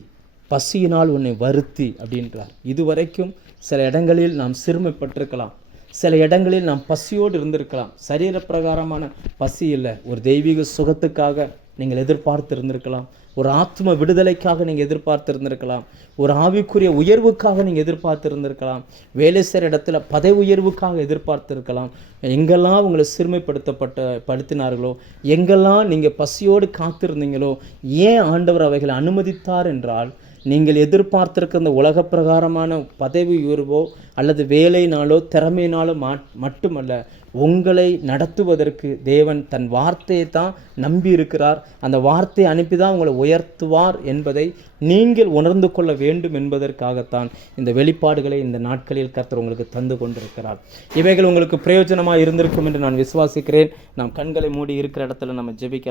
பசியினால் உன்னை வருத்தி அப்படின்றார். இதுவரைக்கும் சில இடங்களில் நாம் சிறுமைப்பட்டிருக்கலாம், சில இடங்களில் நாம் பசியோடு இருந்திருக்கலாம். சரீர பிரகாரமான பசி இல்லை, ஒரு தெய்வீக சுகத்துக்காக நீங்கள் எதிர்பார்த்து இருந்திருக்கலாம், ஒரு ஆத்ம விடுதலைக்காக நீங்கள் எதிர்பார்த்து இருந்திருக்கலாம், ஒரு ஆவிக்குரிய உயர்வுக்காக நீங்கள் எதிர்பார்த்து இருந்திருக்கலாம், வேலை செய்கிற இடத்துல பதவி உயர்வுக்காக எதிர்பார்த்து இருக்கலாம். எங்கெல்லாம் உங்களை படுத்தினார்களோ, எங்கெல்லாம் நீங்கள் பசியோடு காத்திருந்தீங்களோ, ஏன் ஆண்டவர் அவைகளை அனுமதித்தார் என்றால், நீங்கள் எதிர்பார்த்திருக்க அந்த உலக பிரகாரமான பதவி உயர்வோ அல்லது வேலையினாலோ திறமையினாலோ மட்டுமல்ல, உங்களை நடத்துவதற்கு தேவன் தன் வார்த்தையை தான் நம்பி இருக்கிறார். அந்த வார்த்தையை அனுப்பி தான் உங்களை உயர்த்துவார் என்பதை நீங்கள் உணர்ந்து கொள்ள வேண்டும் என்பதற்காகத்தான் இந்த வெளிப்பாடுகளை இந்த நாட்களில் கர்த்தர் உங்களுக்கு தந்து கொண்டிருக்கிறார். இவைகள் உங்களுக்கு பிரயோஜனமாக இருந்திருக்கும் என்று நான் விசுவாசிக்கிறேன். நாம் கண்களை மூடி இருக்கிற இடத்துல நம்ம ஜெபிக்க